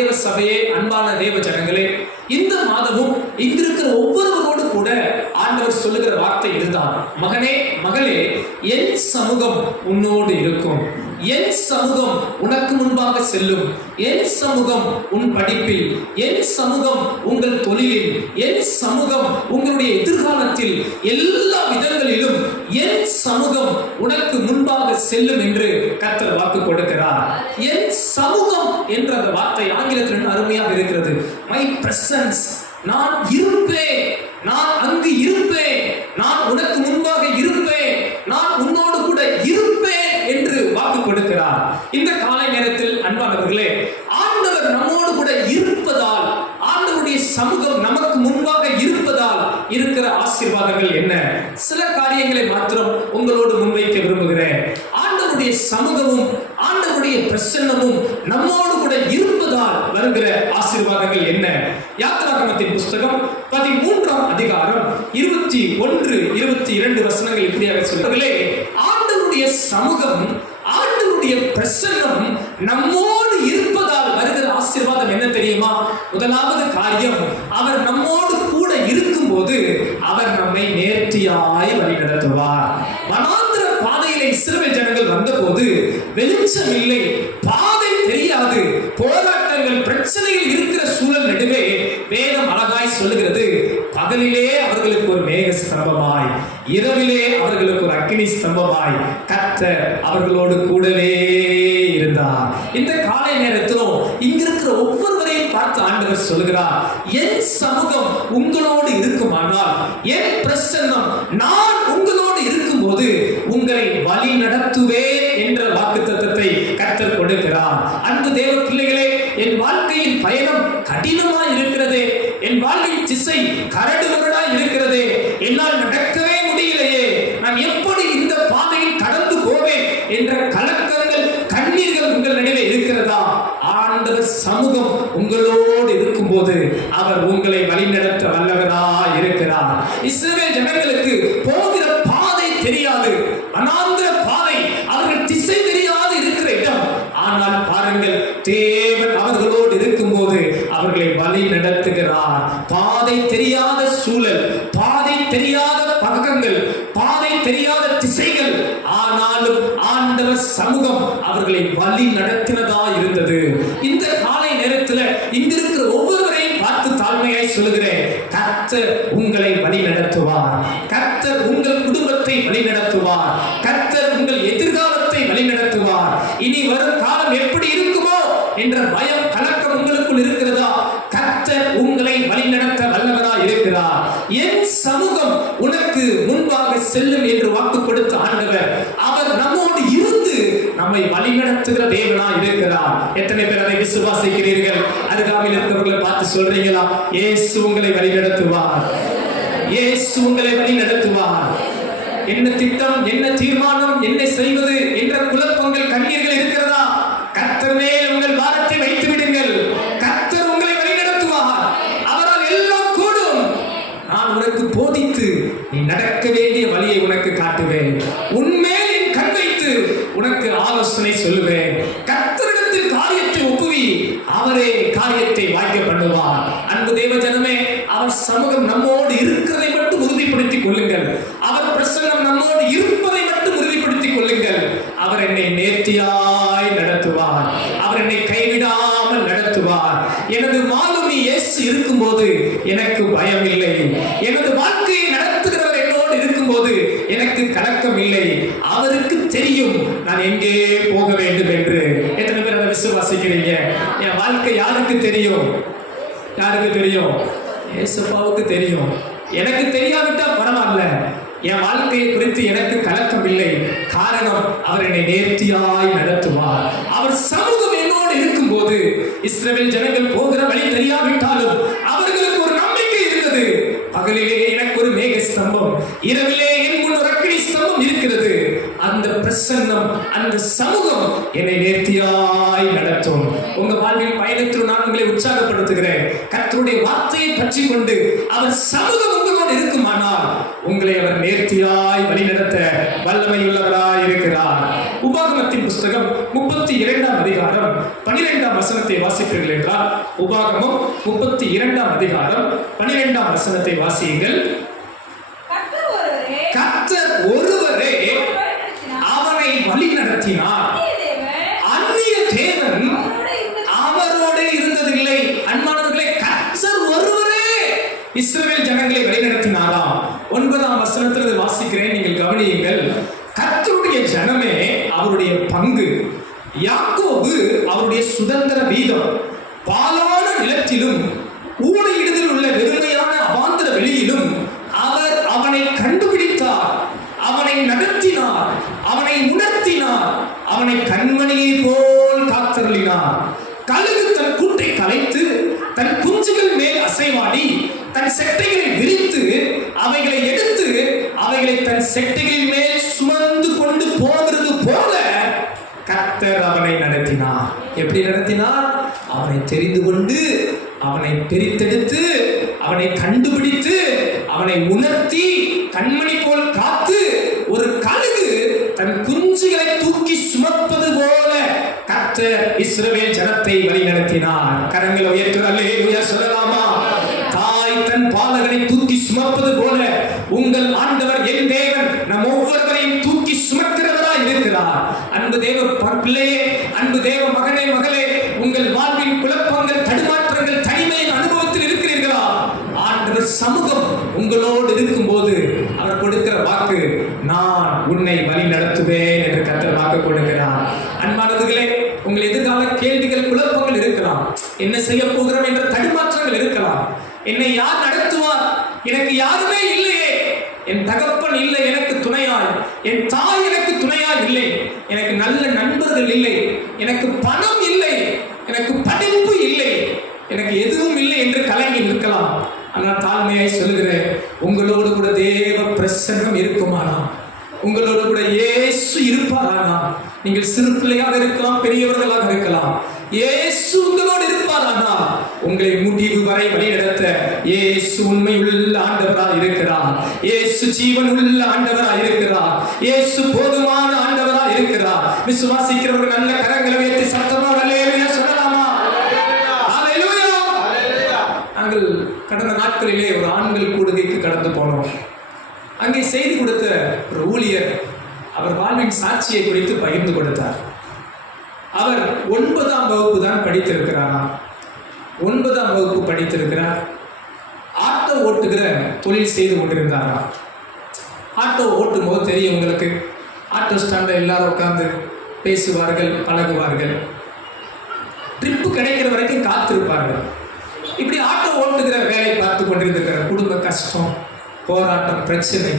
தேவ சபையே, அன்பான தேவ ஜனங்களே, இந்த மாதமும் இங்கிருக்கிற ஒவ்வொருவரோடு கூட ஆண்டவர் சொல்லுகிற வார்த்தை இதுதான். மகனே, மகளே, என் சமூகம் உன்னோடு இருக்கும், என் சமூகம் உனக்கு முன்பாக செல்லும், என் சமூகம் உன் படிப்பில், என் சமூகம் உங்கள் தொழிலில், என் சமூகம் உங்களுடைய எதிர்காலத்தில், எல்லா விதங்களிலும் என் சமூகம் உனக்கு முன்பாக செல்லும் என்று கர்த்தர் வாக்கு கொடுக்கிறார். என் சமூகம் என்ற அந்த வார்த்தை ஆங்கிலத்தில் அருமையாக இருக்கிறது. மை பிரசன்ஸ், நான் இருப்பேன், நான் அங்கு இருப்பேன், நான் உனக்கு முன்பாக இருப்பேன், நான் உன்னோடு கூட இருப்பேன் என்று வாக்கு கொடுக்கிறார். இந்த காலை நேரத்தில் அன்பானவர்களே, ஆண்டவர் நம்மோடு கூட இருப்பதால், ஆண்டவருடைய சமூகம் நமக்கு முன்பாக இருப்பதால் இருக்கிற ஆசீர்வாதங்கள் என்ன? சில காரியங்களை மாத்திரம் உங்களோடு முன்வைக்க விரும்புகிறேன். ஆண்டவருடைய சமூகமும் ஆண்டவருடைய பிரசன்னமும் நம்மோடு கூட இருப்பதால் வருகிற ஆசீர்வாதங்கள் என்ன? யாத்திராகமத்தின் புஸ்தகம் 13ஆம் அதிகாரம் 21, 22 வசனங்கள் இப்படியாக சொல்கிறார்களே, ஆண்டவருடைய சமூகம், ஆண்டவருடைய பிரசன்னம் நம்மோடு இருப்பதால் வருகிற ஆசீர்வாதம் என்ன தெரியுமா? முதலாவது காரியம், அவர் நம்மோடு கூட இருக்கும்போது அவர் நம்மை நேர்த்தியாய் வழி நடத்துவார். வனாந்திர பாதையிலே இஸ்ரவேல் ஜனங்கள் வந்தபோது வெளிச்சம் இல்லை, பாதை தெரியாது, போராட்டங்கள், பிரச்சனைகள் இருக்கிற சூழல் நடுவே வேதம் அழகாய் சொல்லுகிறது, பகலிலே அவர்களுக்கு ஒரு மேக ஸ்தம்பமாய், இரவிலே அவர்களுக்கு ஒரு அக்கினி ஸ்தம்பமாய் கர்த்தர் அவர்களோடு கூடவே இருந்தார். இந்த காலை நேரத்திலும் இங்கிருக்கிற ஒவ்வொருவரையும் பார்த்து ஆண்டவர் சொல்லுகிறார், என் சமூகம் உங்களோடு இருக்குமானால், என் பிரசன்னம் நான் உங்களோடு இருக்கும்போது உங்களை வழி நடத்துவேன் என்ற வாக்குத்தத்தத்தை கர்த்தர் கொடுக்கிறார். அன்பு தேவ பிள்ளைகளே, என் வாழ்க்கையின் பயணம் கடினமாய் இருக்கிறதே, என் வாழ்க்கையின் திசை கரடு முரடாய் இருக்கிறதே, என்னால் நடக்கவே முடியலையே, நான் எப்படி இந்த பாதையில் கடந்து போவேன் என்ற கலக்கங்கள், கண்ணீர்கள் உங்கள் நடுவே இருக்கிறதா? ஆண்டவர் சமூகம் உங்களோடு இருக்கும்போது அவர் உங்களை வழிநடத்த வல்லவராய் இருக்கிறார். இஸ்ரவேல் ஜனங்களுக்கு போகிற பாதை தெரியாது, வனாந்திர பாதை, அவர்கள் திசை தெரியாது இருக்கிற இடம். ஆனால் பாருங்கள், தேவன் அவர்களோடு இருக்கும்போது அவர்களை வழி நடத்துகிறார். பாதை தெரியாத சூழல், பாதை தெரியாத பக்கங்கள், பாதை தெரியாத திசைகள், ஆனாலும் ஆண்டவர் சமூகம் அவர்களை வழி நடத்தினதா இருந்தது. இந்த காலை நேரத்தில் இங்கிருக்கிற ஒவ்வொருவரையும் பார்த்து தாழ்மையாய் சொல்லுகிறேன், கர்த்தர் உங்களை வழி நடத்துவார், கர்த்தர் உங்கள் குடும்பத்தை வழி நடத்துவார், கர்த்தர் உங்கள் எதிர்காலத்தை வழி நடத்துவார். இனி வரும் காலம் எப்படி இருக்குமோ என்ற பயம், கலக்கம் உங்களுக்குள் இருக்கிறதா? கர்த்தர் உங்களை வழிநடத்த வல்லவராய் இருக்கிறார். என் சமூகம் உனக்கு முன்பாக செல்லும் என்று வாக்கு கொடுத்த ஆண்டவர், அவர் நம்மோடு இருந்து நம்மை வழிநடத்துகிற தேவனாய் இருக்கிறார். எத்தனை பேர் அதை விசுவாசிக்கிறீர்கள்? அருகாமையில் இருக்கிறவர்களை பார்த்து சொல்றீங்களா? இயேசு உங்களை வழிநடத்துவார், இயேசு உங்களை வழிநடத்துவார். என்ன திட்டம், என்ன தீர்மானம், என்ன செய்வது என்ற குழப்பங்கள், கண்ணீர்கள் இருக்கிறதா? கர்த்தர் மேல் உங்கள் பாரத்தை வைத்து விடுங்கள். கர்த்தர் உங்களை வழிநடத்துவார். அவரால் எல்லாம் கூடும். நான் உனக்கு போதித்து நீ நடக்க வேண்டிய வழியை உனக்கு காட்டுவேன். உன்மேல் என் கண் வைத்து உனக்கு ஆலோசனை சொல்லுவேன். கர்த்தரிடத்தில் காரியத்தை ஒப்புவி, அவரே காரியத்தை வாய்க்க பண்ணுவார். அன்பு தேவ ஜனமே, அவர் சமூகம் நம்மோடு இருக்கிறதை மட்டும் உறுதிப்படுத்திக் கொள்ளுங்கள். அவர் பிரசன்னம் நம்மோடு இருப்பதை மட்டும் உறுதிப்படுத்திக் கொள்ளுங்கள். அவர் என்னை நேர்த்தியாய் நடத்துவார், அவர் என்னை கைவிடாமல் நடத்துவார். எனது மாலுமி இயேசு இருக்கும்போது எனக்கு பயம் இல்லை, எனது வாழ்க்கையை நடத்துகிறவர் என்னோடு இருக்கும்போது எனக்கு கலக்கம் இல்லை. அவருக்கு தெரியும் நான் எங்கே போக வேண்டும் என்று. எத்தனை பேர் அதை விசுவாசிக்கிறீங்க? என் வாழ்க்கை யாருக்கு தெரியும்? யாருக்கு தெரியும்? இயேசுவுக்கு தெரியும். எனக்கு தெரியாவிட்டா பரவாயில்ல, என் வாழ்க்கையை குறித்து எனக்கு கலக்கம் இல்லை. காரணம், அவர் என்னை நேர்த்தியாய் நடத்துவார். அவர் சமூகம் என்னோடு இருக்கும்போது இஸ்ரவேல் ஜனங்கள் போகிற வழி தெரியாவிட்டாலும் அவர்களுக்கு ஒரு நம்பிக்கை இருந்தது. பகலிலே எனக்கு ஒரு மேக ஸ்தம்பம், இரவிலே என் முன் ஒரு அக்கினி ஸ்தம்பம் இருக்கிறது. அந்த பிரசன்னம், அந்த சமூகம் என்னை நேர்த்தியாய் நடத்தும். உங்க வாழ்வில் பயணத்தில் நான் உங்களை உற்சாகப்படுத்துகிறேன். கர்த்தருடைய வார்த்தையை பற்றி கொண்டு அவர் சமூகம் உங்களோடு உங்களோடு இருக்குமானால் உங்களை அவர் நேர்த்தியாய் வழிநடத்த வல்லமையுள்ளவராய் இருக்கிறார். உபாகமத்தின் புஸ்தகம் 32ஆம் அதிகாரம் 12ஆம் வசனத்தை வாசிப்பீர்கள் என்றால், உபாகமம் 32ஆம் அதிகாரம் 12ஆம் வசனத்தை வாசியுங்கள். கர்த்தர் ஒருவரே அவனை வழி நடத்தினார், அந்நிய தேவன் அவரோடு இருந்ததில்லை. அன்பானவர்களே, கர்த்தர் ஒருவரே இஸ்ரவேல் ஜனங்களை வழிநடத்தினாராம். 9ஆம் வசனத்தில் வாசிக்கிறேன், நீங்கள் கவனியுங்கள். கர்த்தருடைய ஜனமே அவருடைய பங்கு, யாக்கோபு அவருடைய சுதந்திர வீதம். பாலான நிலத்திலும் ஊனையிடுதல் உள்ள வெறுமையான அவாந்தர வெளியிலும் அவர் அவனை கண்டுபிடித்தார், அவனை நடத்தினார், அவனை உணர்த்தினார், அவனை கண்மணியை போல் காத்தருளினார். கழுகு தன் கூட்டை கலைத்து தன் குஞ்சுகள் மேல் அசைவாடி தன் செட்டைகளை விரித்து அவைகளை எடுத்து அவைகளை தன் செட்டைகளின் மேல் சுமந்து கொண்டு போகிறது போல கர்த்தர் அவனை நடத்தினார். எப்படி நடத்தினார்? அவனை தெரிந்து கொண்டு, அவனை பிரித்தெடுத்து, அவனை கண்டுபிடித்து, அவனை உணர்த்தி, கண்மணி போல் காத்து, ஒரு கழுகு தன் குஞ்சுகளை தூக்கி சுமப்பது போல கர்த்தர் இஸ்ரவேல் ஜனத்தை வழி நடத்தினார். கரங்களை உயர்த்தி அல்லேலூயா சொல்லலாமா? தாய் தன் பாலகனை தூக்கி சுமப்பது போல உங்கள் ஆண்டவர் என் தேவன் நம் ஒவ்வொருவரையும் தூக்கி சுமக்கிறவராய் இருக்கிறார். அன்பு தேவ பிள்ளையே, அன்பு தேவ மகனே, மகளே, உங்கள் வாழ்வின் குழப்பங்கள், தடுமாற்றங்கள், தனிமையின் அனுபவத்தில் இருக்கிறீர்களா? ஆண்டவர் சமூகம் உங்களோடு இருக்கும் போது அவர் கொடுக்கிற வாக்கு, நான் உன்னை வழி நடத்துவேன் என்று கர்த்தர் வாக்கு கொடுக்கிறார். அன்பானவர்களே, உங்கள் எதிர்கால கேள்விகள், குழப்பங்கள் இருக்கலாம், என்ன செய்ய போகிறோம் என்ற தடுமாற்றங்கள் இருக்கலாம். என்னை யார் நடத்துவார்? எனக்கு யாருமே இல்லையே, என் தகப்பன் இல்லை எனக்கு துணையாய், என் தாய் எனக்கு துணையாய் இல்லை, எனக்கு நல்ல நண்பர்கள் இல்லை, எனக்கு பணம் இல்லை, எனக்கு படிப்பு இல்லை, எனக்கு எதுவும் இல்லை என்று கலங்கி நிற்கலாம். ஆனால் தாழ்மையாய் சொல்லுகிறேன், உங்களோடு கூட தேவ பிரசன்னம் இருக்குமானா, உங்களோடு கூட இயேசு இருப்பாரானா, நீங்கள் சிறு பிள்ளையாக இருக்கலாம், பெரியவர்களாக இருக்கலாம், இயேசு உங்களோடு இருப்பாரானா உங்களை முடிவு வரை வழிநடத்த இயேசு உண்மையுள்ள ஆண்டவராக இருக்கிறார். இயேசு ஜீவன் உள்ள ஆண்டவராக இருக்கிறார். இயேசு போதுமான ஆண்டவராக இருக்கிறார். விசுவாசிக்கிறவர்கள் நல்ல கரங்களை உயர்த்தி சத்தமா அல்லேலூயா சொல்லலாமா? அல்லேலூயா. நாங்கள் கடந்த நாட்களிலே ஒரு ஆண்கள் கூடுகைக்கு கடந்து போனோம். அங்கே செய்தி கொடுத்த ஒரு ஊழியர் அவர் வாழ்வின் சாட்சியை குறித்து பகிர்ந்து கொடுத்தார். அவர் 9ஆம் வகுப்பு தான் படித்திருக்கிறாராம். 9ஆம் வகுப்பு படித்திருக்கிறார். ஆட்டோ ஓட்டுகிற தொழில் செய்து கொண்டிருந்தாராம். ஆட்டோ ஓட்டும் போது தெரியும் உங்களுக்கு, ஆட்டோ ஸ்டாண்டில் எல்லாரும் உட்கார்ந்து பேசுவார்கள், பழகுவார்கள், ட்ரிப்பு கிடைக்கிற வரைக்கும் காத்திருப்பார்கள். இப்படி ஆட்டோ ஓட்டுகிற வேலை பார்த்து கொண்டிருக்கிற குடும்ப கஷ்டம், போராட்டம், பிரச்சனை,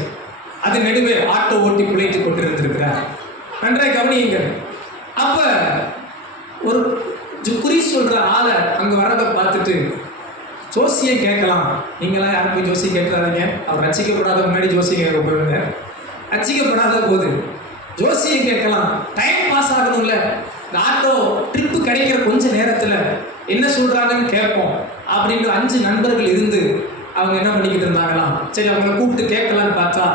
அது நடுவே ஆட்டோ ஓட்டி பிழைத்துக் கொண்டிருந்திருக்கிறார். நன்றாய் கவனியுங்கள். அப்ப ஒரு குறி சொல்ற ஆளை அங்க வரத பார்த்துட்டு ஜோசியை கேட்கலாம். நீங்களாம் யாரும் போய் ஜோசியை கேட்கறாதீங்க, அவர் ரசிக்கப்படாத முன்னாடி ஜோசியை கேட்க போயிருங்க. ரசிக்கப்படாத போது ஜோசியை கேட்கலாம், டைம் பாஸ் ஆகணும்ல. இந்த ஆட்டோ ட்ரிப்பு கிடைக்கிற கொஞ்ச நேரத்தில் என்ன சொல்றாங்கன்னு கேட்போம் அப்படின்னு 5 நண்பர்கள் இருந்து அவங்க என்ன பண்ணிக்கிட்டு இருந்தாங்களாம். சரி, அவங்களை கூப்பிட்டு கேட்கலான்னு பார்த்தா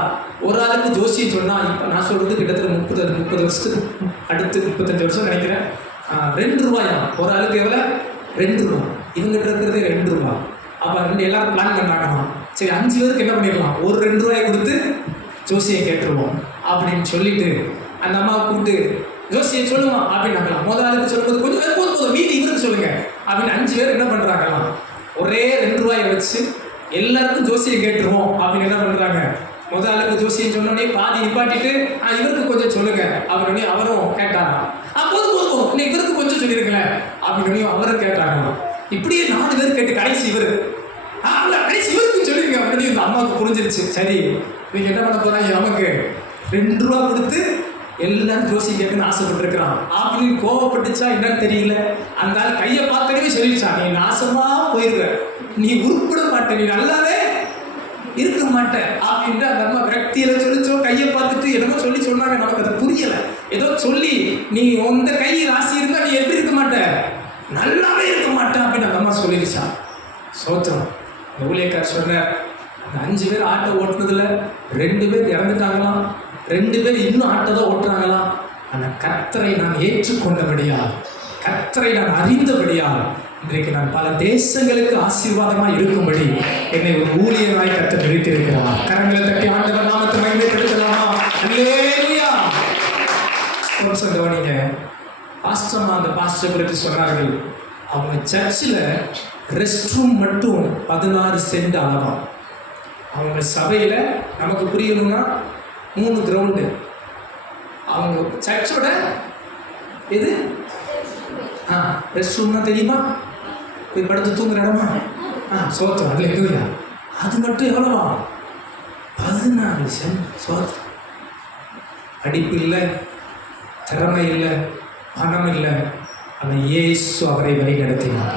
ஒரு ஆளுக்கு ஜோசியம் சொன்னால், இப்போ நான் சொல்கிறது கிட்டத்தட்ட 30 வருஷத்துக்கு அடுத்து 35 வருஷம் நினைக்கிறேன், 2 ரூபாயா ஒரு ஆளுக்கு. எவ்வளோ? 2 ரூபா. இவங்ககிட்ட இருக்கிறதே 2 ரூபா. அப்போ எல்லாரும் பிளான் பண்ணாங்களாம், சரி 5 பேருக்கு என்ன பண்ணிடலாம், ஒரு 2 ரூபாய் கொடுத்து ஜோசியம் கேட்டுருவோம் அப்படின்னு சொல்லிட்டு அந்த அம்மாவை கூப்பிட்டு ஜோசியம் சொல்லுமா அப்படின்னாங்களாம். முதல் ஆளுக்கு சொல்லும்போது கொஞ்சம் போதும் மீதி இவருக்கு சொல்லுங்க அப்படின்னு 5 பேர் என்ன பண்ணுறாங்களாம், ஒரே 2 ரூபாயை வச்சு எல்லாருக்கும் ஜோசியம் கேட்டுருவோம் அப்படின்னு என்ன பண்ணுறாங்க. முதல் ஆளுக்கு ஜோசியம் சொன்னோடனே பாதி நிப்பாட்டிட்டு இவருக்கு கொஞ்சம் சொல்லுங்க அப்படின்னு அவரும் கேட்டாராம். போதும் இன்னும் இவருக்கு கொஞ்சம் சொல்லியிருக்கேன் அப்படின்னு அவரும் கேட்டாங்களாம். இப்படியே 4 பேர் கேட்டு கடைசி இவரு கடைசி இவருக்கு சொல்லிருங்க அப்படின்னு இந்த அம்மாவுக்கு புரிஞ்சிருச்சு. சரி, இவங்க என்ன பண்ண போறாங்க, நமக்கு 2 ரூபா கொடுத்து எல்லாரும் ஜோசியம் கேட்கணும்னு ஆசைப்பட்டிருக்கிறான் அப்படின்னு கோவப்பட்டுச்சா என்னன்னு தெரியல. அந்த ஆள் கையை பார்த்தனவே சொல்லிடுச்சா, நீ நாசமா போயிருவ, நீ உருப்பிட மாட்ட, நீ நல்லாவே இருக்க மாட்டேன் அப்படின்ட்டு அந்த அம்மா விரக்தியில சொல்லிச்சோ. கையை பார்த்துட்டு என்னமோ சொல்லி சொன்னாங்க, நமக்கு அது புரியல. ஏதோ சொல்லி நீ உந்த கை ராசி இருந்தா நீ எப்படி இருக்க மாட்ட, நல்லாவே இருக்க மாட்டேன் அப்படின்னு அந்த அம்மா சொல்லிடுச்சா. சோத்திரம். இந்த ஊழியக்கார் சொன்னார், 5 பேர் ஆட்டோ ஓட்டுனதுல 2 பேர் இறந்துட்டாங்களாம், 2 பேர் இன்னும் ஆட்டோ தான் ஓட்டுறாங்களாம். ஆனால் கர்த்தரை நான் ஏற்றுக்கொண்டபடியா, கர்த்தரை நான் அறிந்தபடியா, இன்றைக்கு நான் பல தேசங்களுக்கு ஆசீர்வாதமாக இருக்கும்படி என்னை ஒரு ஊழியராய் கர்த்தர் நிறுத்தியிருக்கிறார். கரங்களை தட்டி ஆண்டவர் நாமத்தை மகிமைப்படுத்தலாமா? அல்லேலூயா. கவனிங்க, பாஸ்டர் அந்த பாஸ்டர் குறித்து சொன்னார்கள், அவங்க சர்ச்சில் ரெஸ்ட் ரூம் மட்டும் 16 சென்ட் அளவாம். அவங்க சபையில் நமக்கு புரியணும்னா 3 கிரவுண்டு. அவங்க சர்ச்சோட எது ரெஸ்ட் ரூம்னா தெரியுமா? போய் படுத்து தூங்குற இடமா? சோத்திரம், அல்லேலூயா. அது மட்டும் எவ்வளவா? 14 சென்ட். சோத்திரம். படிப்பு இல்லை, திறமை இல்லை, பணம் இல்லை, ஆனால் இயேசு அவரை வழி நடத்தினார்.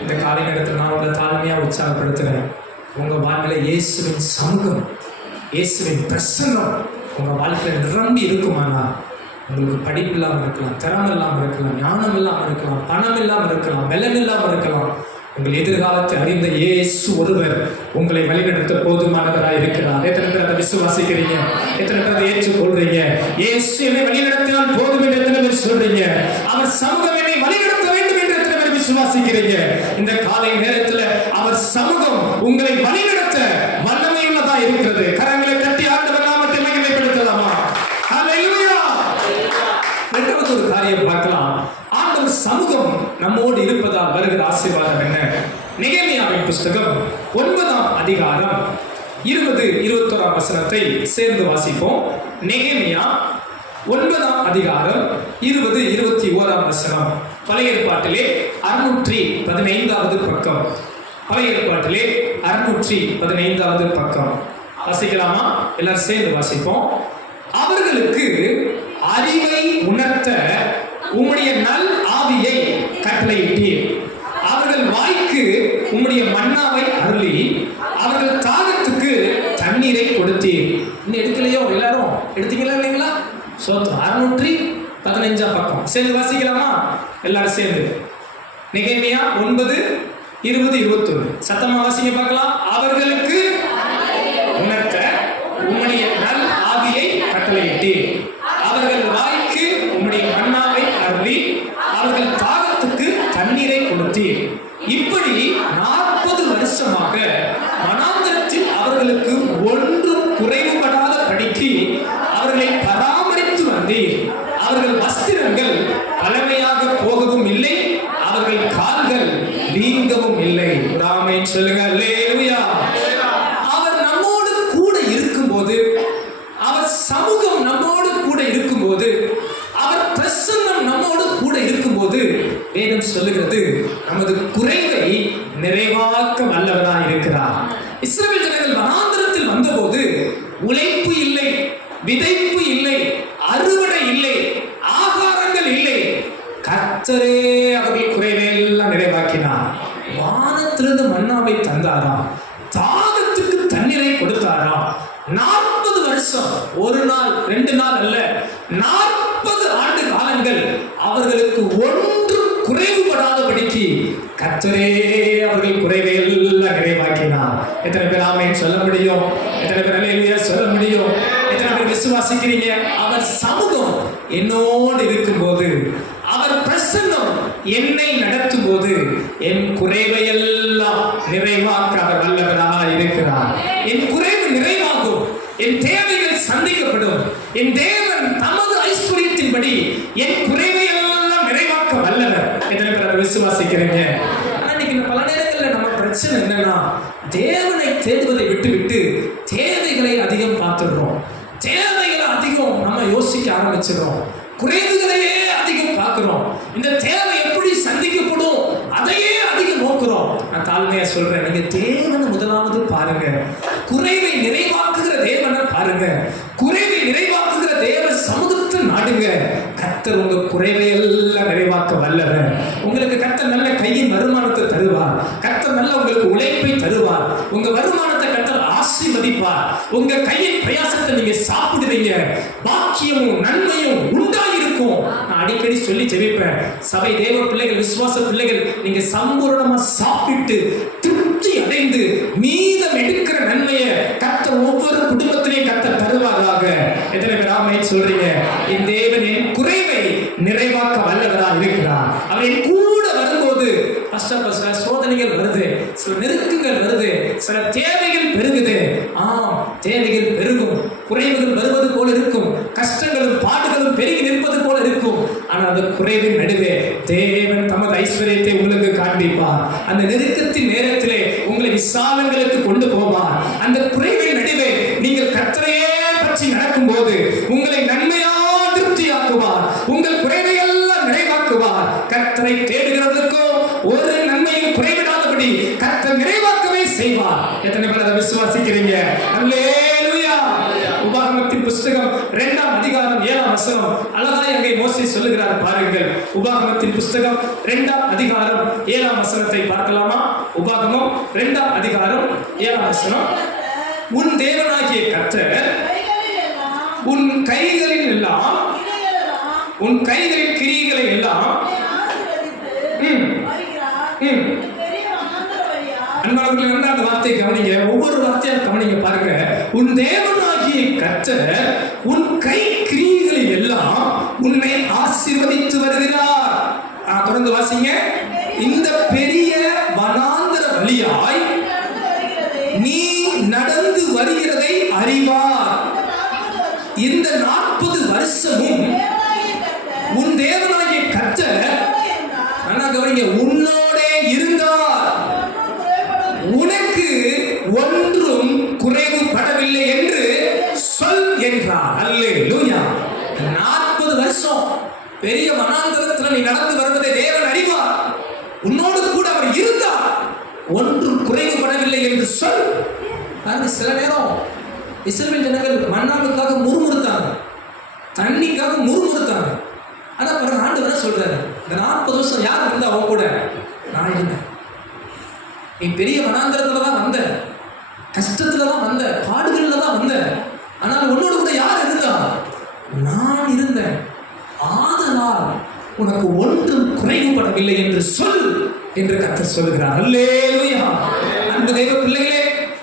இந்த காலை நேரத்தில் நான் உங்களை தாழ்மையாக உற்சாகப்படுத்துகிறேன். உங்கள் வாழ்க்கையில் இயேசுவின் சமூகம், இயேசுவின் பிரசன்னம் உங்கள் வாழ்க்கையில் நிரம்பி இருக்குமானா, உங்களுக்கு படிப்பு இல்லாமல் இருக்கலாம், திறமை இல்லாமல் இருக்கலாம், ஞானம் இல்லாமல் இருக்கலாம், பணம் இல்லாமல் இருக்கலாம், பலன் இல்லாமல் இருக்கலாம். உங்கள் எதிர்காலத்தை அறிந்த இயேசு ஒருவர் உங்களை வழிநடத்த போதுமானவராக இருக்கிறார். எத்தனை பேர் அதை விசுவாசிக்கிறீங்க? எத்தனை பேர் அதை ஏற்றுக்கொள்றீங்க? இயேசு என்னை வழிநடத்தினால் போதும் என்று எத்தனை பேர் சொல்றீங்க? அவர் சமூகம் என்னை வழிநடத்த வேண்டும் என்று எத்தனை பேர் விசுவாசிக்கிறீங்க? இந்த காலை நேரத்தில் அவர் சமூகம் உங்களை வழிநடத்த வல்லமையுள்ளதா இருக்கிறது. கரங்களை தட்டி ஆண்டவர் நாமத்தை மகிமைப்படுத்தலாமா? ஹல்லேலூயா. இரண்டாவது ஒரு காரியம் பார்க்கலாம். ஆண்டவர் சமூகம் நம்மோடு இருப்பதால் வருகிற ஆசீர்வாதம் என்ன? நெகேமியாவின் புஸ்தகம் 9ஆம் அதிகாரம் 20-21 வசனத்தை சேர்ந்து வாசிப்போம். நெகேமியா 9ஆம் அதிகாரம் 20-21 வசனம். பழைய ஏற்பாட்டிலே 615வது பக்கம். பழைய ஏற்பாட்டிலே 615வது பக்கம். வாசிக்கலாமா? எல்லாரும் சேர்ந்து வாசிப்போம். அவர்களுக்கு அறிவை உணர்த்த உம்முடைய நல் ஆவியை கட்டளையிட்டீர். அவர்கள் வாய்க்கு உம்முடைய மன்னாவை அருளி அவர்கள் தாகத்துக்கு தண்ணீரை கொடுத்தீர். இன்னும் எடுக்கலையோ? எல்லாரும் எடுத்தீங்களா இல்லைங்களா? சோத்திரம். 615ஆம் பக்கம் சேர்ந்து வாசிக்கலாமா? எல்லாரும் சேர்ந்து. நெகேமியா 9:20-21 சத்தமா வாசிங்க பார்க்கலாம். அவர்களுக்கு உணர்த்த உம்முடைய நல் ஆவியை கட்டளையிட்டீர். அவர்கள் வாய்க்கு உம்முடைய மன்னாவை அருளி அவர்கள் தாகத்துக்கு தண்ணீரை கொடுத்தீர். இப்படி 40 வருஷமாக வனாந்தரத்தில் அவர்களுக்கு ஒன்றும் குறைவுபடாத படிக்கு அவர்களை பராமரித்து வந்தீர். அவர்கள் வஸ்திரங்கள் பழமையாக போகவும் இல்லை, அவர்கள் கால்கள் வீங்கவும் இல்லை. ஆமென் சொல்லுங்க. அல்லேலூயா. அவர் நம்மோடு கூட இருக்கும்போது, அவர் சமூகம் நம்மோடு கூட இருக்கும்போது, அவர் பிரசன்னம் நம்மோடு கூட இருக்கும்போது, வேதம் சொல்லுகிறது நமது குறைவை நிறைவாக்க வல்லவராய் இருக்கிறார். இஸ்ரவேல் ஜனங்கள் வனாந்தரத்தில் வந்தபோது உழைப்பு இல்லை, விதைப்பு இல்லை, அறுவடை இல்லை, ஆகாரங்கள் இல்லை. கர்த்தரே அவர்கள் குறைவை எல்லாம் நிறைவாக்கினார். வானத்திலிருந்து மன்னாவை தந்தாராம், தாகத்துக்கு தண்ணீரை கொடுத்தாராம். 40 வருஷம், ஒரு நாள் 2 நாள் அல்ல, 40 ஆண்டு காலங்கள் அவர்களுக்கு ஒன்றும் குறைவுபடாதபடிக்கு கர்த்தரே அவர்கள் குறைவை எல்லாம் நிறைவாக்கினார். எத்தனை பேர் ஆமென் சொல்ல முடியும்? எத்தனை பேர் அல்லேலூயா சொல்ல முடியும்? எத்தனை பேர் விசுவாசிக்கிறீங்க? அவர் சமூகம் என்னோடு இருக்கும்போது, அவர் பிரசன்னம் என்னை நடத்தும் போது என் குறைவை எல்லாம் நிறைவாக்க அவர் வல்லவராக இருக்கிறார். என் குறைவு நிறைவாகும், என் தேவைகள் சந்திக்கப்படும். என் தேவன் தமது ஐஸ்வரியத்தின்படி என் குறைவை எல்லாம் நிறைவாக்க வல்லவர். எத்தனை பேர் அதை விசுவாசிக்கிறீங்க? இன்னைக்கு பல நேரங்களில் நம்ம பிரச்சனை என்னன்னா, தேவனை தேடுவதை விட்டுவிட்டு தேவைகளை அதிகம் பார்த்துடுறோம். தேவைகளை அதிகம் நம்ம யோசிக்க ஆரம்பிச்சிடுறோம். குறைவுகளையே அதிகம் பார்க்கிறோம். இந்த தேவை எப்படி சந்திக்கப்படும் அதையே அதிகம் நோக்குறோம். நான் தாழ்மையா சொல்றேன், நீங்க தேவனை முதலாவது பாருங்க. குறைவை நிறைவாக்குகிற தேவனை பாருங்க. குறைவை நிறைவாக்குகிற தேவ சமூகத்தை நாடுங்க. கர்த்தர் உங்க குறைவை எல்லாம் நிறைவாக்க வல்லவர். உங்களுக்கு கர்த்தர் நல்ல கையின் வருமானத்தை தருவார். கர்த்தர் நல்ல உங்களுக்கு உழைப்பை தருவார். உங்க வருமானத்தை கர்த்தர் ஆசீர்வதிப்பார். உங்க கையின் பிரயாசத்தை நீங்க சாப்பிடுவீங்க. பாக்கியமும் நன்மையும் உண்டாயிருக்கும். நான் அடிக்கடி சொல்லி ஜெபிப்பேன், சபை தேவ பிள்ளைகள், விசுவாச பிள்ளைகள், நீங்க சம்பூர்ணமா சாப்பிட்டு திருப்தி அடைந்து மீதம் எடுக்கிற நன்மையை எத்தனை பேர் ஆமென் சொல்றீங்க? என் தேவன் என் குறைவை நிறைவாக்க வல்லவராக இருக்கிறார். அவர் என் கூட வரும்போது சில சோதனைகள் வருது, சில நெருக்கங்கள் வருது, சில தேவைகள் பெருகுது. தேவைகள் பெருகும், குறைவுகள் வருவது போல இருக்கும், கஷ்டங்களும் பாடுகளும் பெருகி நிற்பது போல இருக்கும். ஆனால் அந்த குறைவின் நடுவே தேவன் தமது ஐஸ்வர்யத்தை உங்களுக்கு காண்பிப்பார். அந்த நெருக்கத்தின் நேரத்திலே உங்களை விசாலங்களுக்கு கொண்டு போவார். அந்த குறைவின் நடுவே நீங்கள் கர்த்தரையே பற்றி நடக்கும் போது உங்களை நன்மையா திருப்தியாக்குவார். உங்கள் குறைவை எல்லாம் நிறைவாக்குவார். கர்த்தரை தேடுகிறதுக்கும் ஒரு நன்மையும் குறைவிடாதபடி கர்த்தர் நிறைவாக்கவே செய்வார். எத்தனை பேர் அதை விசுவாசிக்கிறீங்க? அல்லேலூயா. உபாகமத்தின் புஸ்தகம் 2ஆம் அதிகாரம் 7ஆம் வசனம் அழகா எங்கே மோசே சொல்லுகிறார் பாருங்கள். உபாகமத்தின் புஸ்தகம் 2ஆம் அதிகாரம் 7ஆம் வசனத்தை பார்க்கலாமா? உபாகமம் 2ஆம் அதிகாரம் 7ஆம் வசனம். உன் தேவனாகிய கர்த்தர் உன் கைகளில் எல்லாம், உன் கைகளின் கிரியைகளை எல்லாம் அன்பானவர்களே, அந்த வார்த்தையை கவனிங்க. ஒவ்வொரு வார்த்தையா கவனிங்க பாருங்க. உன் தேவனாகிய கர்த்தர் உன் கை கிரியைகளை எல்லாம் உன்னை ஆசீர்வதித்து வருகிறார். தொடர்ந்து வாசிங்க. இந்த பெரிய வனாந்தர வழியாய் நீ நடந்து வருகிறதை அறிவார். இந்த 40 வருஷமும் உன் தேவனாகிய கர்த்தர் உன்னோடே இருந்தார், உனக்கு ஒன்றும் குறைவுபடவில்லை என்று சொல் என்றார். அல்லேலூயா. 40 வருஷம் பெரிய வனாந்தரத்தில் நீ நடந்து வருவதை தேவன் அறிவார். உன்னோடு கூட அவர் இருந்தார், ஒன்றும் குறைவுபடவில்லை என்று சொல். சில நேரம் இஸ்ரவேல் ஜனங்கள் மன்னாவுக்காக முறுமுறுத்தாங்க, தண்ணிக்காக முறுமுறுத்தாங்க. ஆனா பிறகு ஆண்டவர் சொல்றாரு, இந்த 40 வருஷம் யார் இருந்தா அவன் கூட? நான் இருந்தேன். நீ பெரிய வனாந்தரத்துல தான் வந்த, கஷ்டத்துல தான் வந்த, பாடுகள்ல தான் வந்த, ஆனால் உன்னோடு கூட யார் இருந்தா? நான் இருந்தேன். ஆதலால் உனக்கு ஒன்றும் குறைவுபடவில்லை என்று சொல் என்று கர்த்தர் சொல்லுகிறார். அல்லேலூயா. அன்பு தெய்வ பிள்ளைகளே,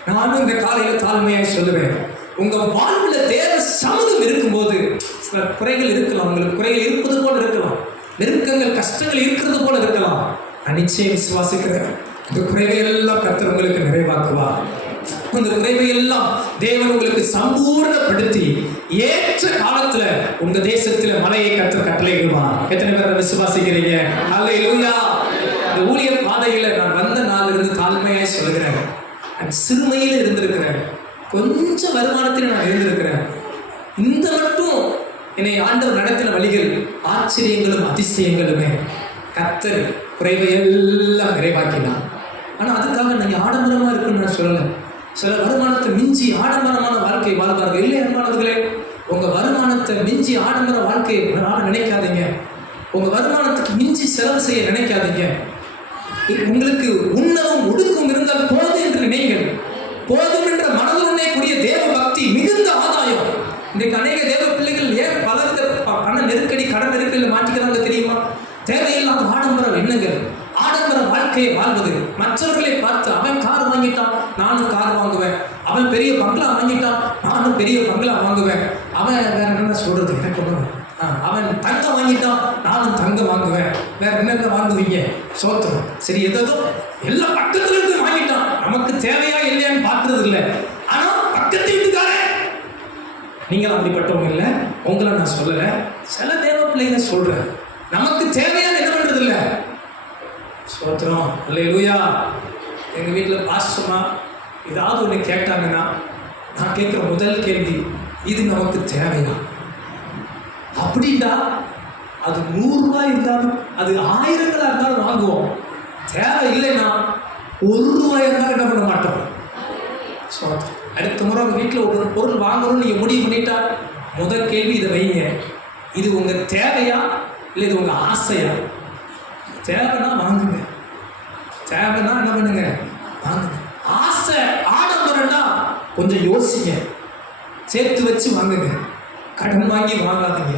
நானும் இந்த காலையில தாழ்மையாய் சொல்லுவேன், உங்க வாழ்வுல தேவ சமூகம் இருக்கும்போது சில குறைகள் இருக்கலாம், உங்களுக்கு குறைகள் இருப்பது போல இருக்கலாம், நெருக்கங்கள் கஷ்டங்கள் இருக்கிறது போல இருக்கலாம். நான் நிச்சயம் விசுவாசிக்கிறேன், இந்த குறைவை எல்லாம் கர்த்தர் உங்களுக்கு நிறைவாக்குவார். இந்த குறைவை எல்லாம் தேவன் உங்களுக்கு சம்பூர்ணப்படுத்தி ஏற்ற காலத்துல உங்க தேசத்துல மலையை கர்த்தர் கட்டளையிடுவார். எத்தனை பேர் விசுவாசிக்கிறீங்க? அல்லேலூயா. இந்த ஊழிய பாதையில நான் வந்த நாள் இருந்து தாழ்மையாய் சொல்லுகிறேன், சிறுமையில இருந்திருக்கிறேன், கொஞ்சம் வருமானத்தில் நான் இருந்திருக்கிறேன். இந்த மட்டும் என்னை ஆண்டவர் நடத்தின வழிகள் ஆச்சரியங்களும் அதிசயங்களுமே. கர்த்தர் குறைவை எல்லாம் நிறைவாக்கினார். ஆனா அதுக்காக நீங்க ஆடம்பரமா இருக்குன்னு நான் சொல்லலை. சில வருமானத்தை மிஞ்சி ஆடம்பரமான வாழ்க்கை வாழ்வார்கள். இல்லை அன்பானவர்களே, உங்க வருமானத்தை மிஞ்சி ஆடம்பர வாழ்க்கையை நினைக்காதீங்க. உங்க வருமானத்துக்கு மிஞ்சி செலவு செய்ய நினைக்காதீங்க. உங்களுக்கு உண்ணவும் உடுக்கும் இருந்தால் போதும் என்று நினைங்கள். போதும் என்ற மனதுடனே கூடிய தேவ பக்தி மிகுந்த ஆதாயம். இன்றைக்கு அநேக தேவ பிள்ளைகள் ஏன் பலவித பண நெருக்கடி, கடன் நெருக்கடியில் மாட்டிக்கிறாங்க தெரியுமா? தேவையில்லாத ஆடம்பர எண்ணங்கள், ஆடம்பர வாழ்க்கையை வாழ்வது. மற்றவர்களை பார்த்து அவன் கார் வாங்கிட்டான், நானும் கார் வாங்குவேன். அவன் பெரிய பங்களா வாங்கிட்டான், நானும் பெரிய பங்களா வாங்குவேன். அவன் வேற என்ன சொல்றது எனக்கு ஒண்ணு. அவன் தங்கம் வாங்கிட்டான், நானும் தங்கம் வாங்குவேன். வேற என்னென்ன வாங்குவீங்க? சோத்திரம். சரி, ஏதோ எல்லாம் பக்கத்துல இருந்து வாங்கிட்டான், நமக்கு தேவையா இல்லையான்னு பார்க்கறது இல்லை. ஆனா பக்கத்து வீட்டுக்காரே, நீங்கள் அப்படிப்பட்டவங்க இல்லை, உங்களை நான் சொல்லல. சில தேவ பிள்ளைங்க சொல்றேன், நமக்கு தேவையான என்ன பண்றது இல்லை. சோத்திரம். அல்லேலூயா. எங்க வீட்டில் பாஸ்டமா ஏதாவது ஒன்று கேட்டாங்கன்னா நான் கேட்குற முதல் கேள்வி, இது நமக்கு தேவையா? அப்படின்னா அது 100 ரூபாய் இருந்தாலும், அது 1000 இருந்தாலும் வாங்குவோம். தேவை இல்லைன்னா 1 ரூபாய் இருந்தாலும் என்ன பண்ண மாட்டோம். அடுத்த முறை உங்க வீட்டில் ஒரு பொருள் வாங்கணும்னு நீங்க முடிவு பண்ணிட்டா முதல் கேள்வி இதை வைங்க, இது உங்க தேவையா இல்லை இது உங்க ஆசையா? தேவைன்னா வாங்குங்க, தேவைன்னா என்ன பண்ணுங்க, வாங்குங்க. ஆசை ஆடம்பரம்னா கொஞ்சம் யோசிங்க, சேர்த்து வச்சு வாங்குங்க, கடன் வாங்கி வாங்காதீங்க.